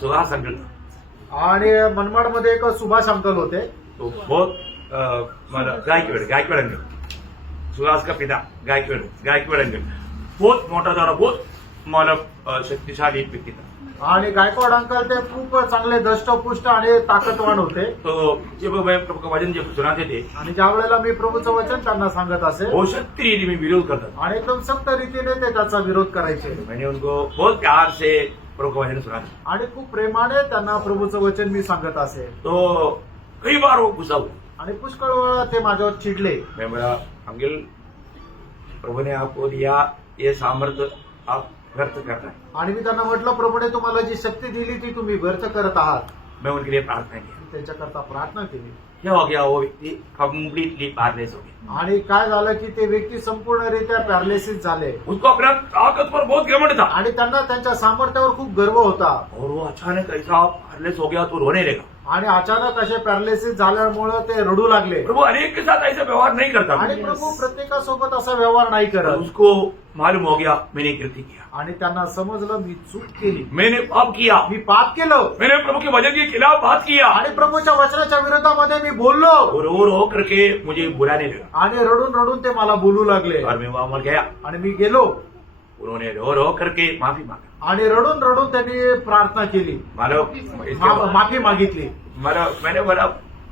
सुहास अंकल था। आणि मनमाडमध्ये एक सुभाष अंकल होते. तो बहुत मतलब गायकवाड़ अंकल, सुहास का पिता गायकवाड़ अंकल बहुत मोटा था और बहुत मतलब शक्तिशाली व्यक्ति था। आणि गायकवाड अंकल ते खूप चांगले दष्टपुष्ट आणि ताकदवान होते. तो जब मैं प्रभु का वचन जब सुनाते थे आणि ज्या वेळेला मी प्रभूचं वचन त्यांना सांगत असे वो शक्ति रीति में विरोध करता था. आणि एकदम सक्त रीतीने ते त्याचा विरोध करायचे मैंने उनको बहुत प्यार से प्रभु का वचन सुना था. आणि खूप प्रेमाने त्यांना प्रभूचं वचन मी सांगत असे. तो कई बार वो गुस्सा हुआ. आणि पुष्कळ वेळा ते माझ्यावर चिडले. मैं बोला अंकल प्रभु ने आपको दिया ये सामर्थ्य आप व्यर्थ करता है. आणि मी त्यांना म्हटलं प्रभूने तुम्हाला जी शक्ती दिली ती तुम्ही व्यर्थ करत आहात. मैं उनके लिए प्रार्थना की. त्यांच्याकरता प्रार्थना केली. क्या हो गया वो व्यक्ति कम्प्लीटली पैरलाइज हो गया. आणि काय झालं की ते व्यक्ती संपूर्णरित्या पॅरालिसिस झाले. उसको अपना ताकत पर बहुत घमंड था आणि त्यांना त्यांच्या सामर्थ्यावर खूप गर्व होता. और वो अचानक ऐसा पैरलाइज हो गया तो रोने लगा. आणि अचानक असे पॅरालिसिस झाल्यामुळे ते रडू लागले. प्रभु अनेक के साथ ऐसा व्यवहार नहीं करता. आणि प्रभू प्रत्येकासोबत असा व्यवहार नाही और करत. उसको मालूम हो गया मैंने गलती किया. आणि त्यांना समजलं मी चूक केली, मैंने पाप किया. मी पाप केलं. मैंने प्रभु के वचन के खिलाफ बात किया. आणि प्रभूच्या वचनाच्या विरोधामध्ये मी बोललो. और रो करके मुझे बुलाने लगा. आणि रडून रडून ते मला बोलू लागले. और मैं वहां मर गया. आणि मी गेलो. उन्होंने रो करके माफी मांगा. आणि रडून रडून त्यांनी प्रार्थना केली, माफी मागितली. मैंने बोला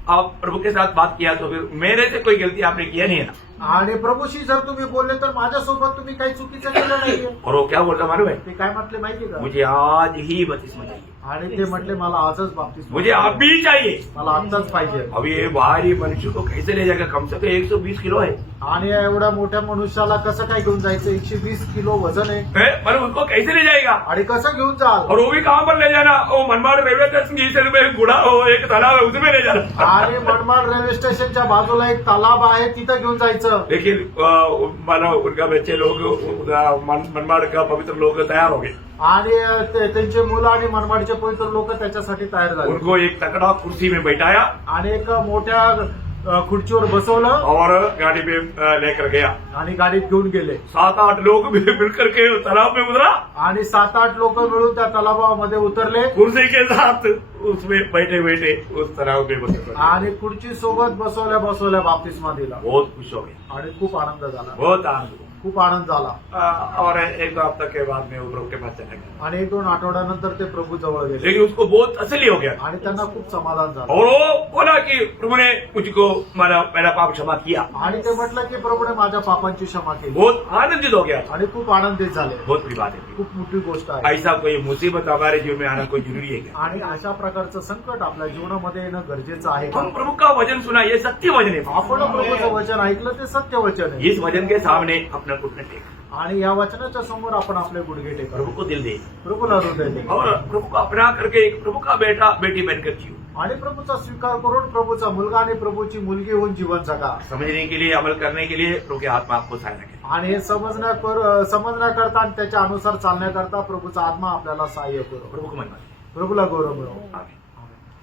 आप प्रभु के साथ बात किया तो फिर मेरे से कोई गलती आपने किया नहीं है ना. आणि प्रभूशी जर तुम्ही बोलले तर माझ्यासोबत तुम्ही काही चुकीचं केलं नाहीये. और वो क्या बोलता मालूम है ते काय म्हटले माहितीये का? मुझे आज ही बपतिस्मा चाहिए. आणि ते म्हटले मला आजच बाप्तिस्मा मुझे अभी चाहिए. मला आजच पाहिजे. अब ये बाहरी मनुष्य को कैसे ले जाएगा. कम से कम 120 किलो है. आणि एवढ्या मोठ्या मनुष्याला कसं काय घेऊन जायचं. 120 किलो वजन आहे. मतलब उनको कैसे ले जाएगा. आणि कसं घेऊन जाल. और वो भी कहाँ पर ले जाना. वो मनमाड़ रेलवे स्टेशन की इस में गुड़ा हो एक तालाब है उसमें ले जाना. आणि मनमाड रेल्वे स्टेशनच्या बाजूला एक तलाव आहे तिथं घेऊन जायचं. लेकिन मानो उनका बच्चे लोग मनमाड़ का पवित्र लोग तैयार हो गए. आणि त्यांचे मुलं आणि मनमाडचे पवित्र लोक त्याच्यासाठी तयार झाले. उनको एक तकड़ा कुर्सी में बैठाया आणि एक मोठ्या खुर्चीवर बसवलं और गाड़ी में लेकर गया. आणि गाडीत घेऊन गेले. 7-8 लोग मिलकर के तालाब में उतरा. आणि 7-8 लोक मिळून त्या तलावामध्ये उतरले. कुर्सी के साथ उसमें बैठे बैठे उस तालाब में बसे. आणि खुर्ची सोबत बसवल्या बसवल्या बाप्तिस्मा दिला. बहुत खुश हो गए. आणि खूप आनंद झाला. बहुत आनंद हुआ. खूप आनंद झाला. और 1-2 हफ्ते के बाद में वो प्रभु के पास चला गया. आणि 1-2 आठवड्यानंतर ते प्रभू जवळ गेले. लेकिन उसको बहुत तसल्ली हो गया. आणि त्यांना खूप समाधान झालं. और वो बोला कि प्रभु ने मुझको मेरा पाप क्षमा किया. आणि ते म्हटलं की प्रभूने माझ्या पापांची क्षमा केली. बहुत आनंदित हो गया. आणि खूप आनंदित झाले. बहुत बड़ी बात है. खूप मोठी गोष्ट आहे. ऐसा कोई मुसीबत हमारे जीवन में आना कोई जरूरी है क्या. आणि अशा प्रकारचं संकट आपल्या जीवनामध्ये येणं गरजेचं आहे का. हम प्रभु का वचन सुना ये सत्य वचन है. आपण प्रभूचं वचन ऐकलं ते सत्य वचन आहे. इस वचन के सामने अपना घुटना टेक. आणि या वचनाच्या समोर आपण आपले गुडघे टेका. प्रभु को दिल दे. प्रभूला हृदय दे. और प्रभु को अपना करके एक प्रभु का बेटा बेटी बनकर जियो. आणि प्रभूचा स्वीकार करून प्रभूचा मुलगा आणि प्रभूची मुलगी होऊन जीवन जगा. समझने के लिए अमल करने के लिए प्रभु के आत्मा आपको सहायता करे. आणि हे समजण्याकरता आणि त्याच्या अनुसार चालण्याकरता प्रभूचा आत्मा आपल्याला सहाय्य करो. प्रभु को मन. प्रभूला गौरव मिळो. आमीन.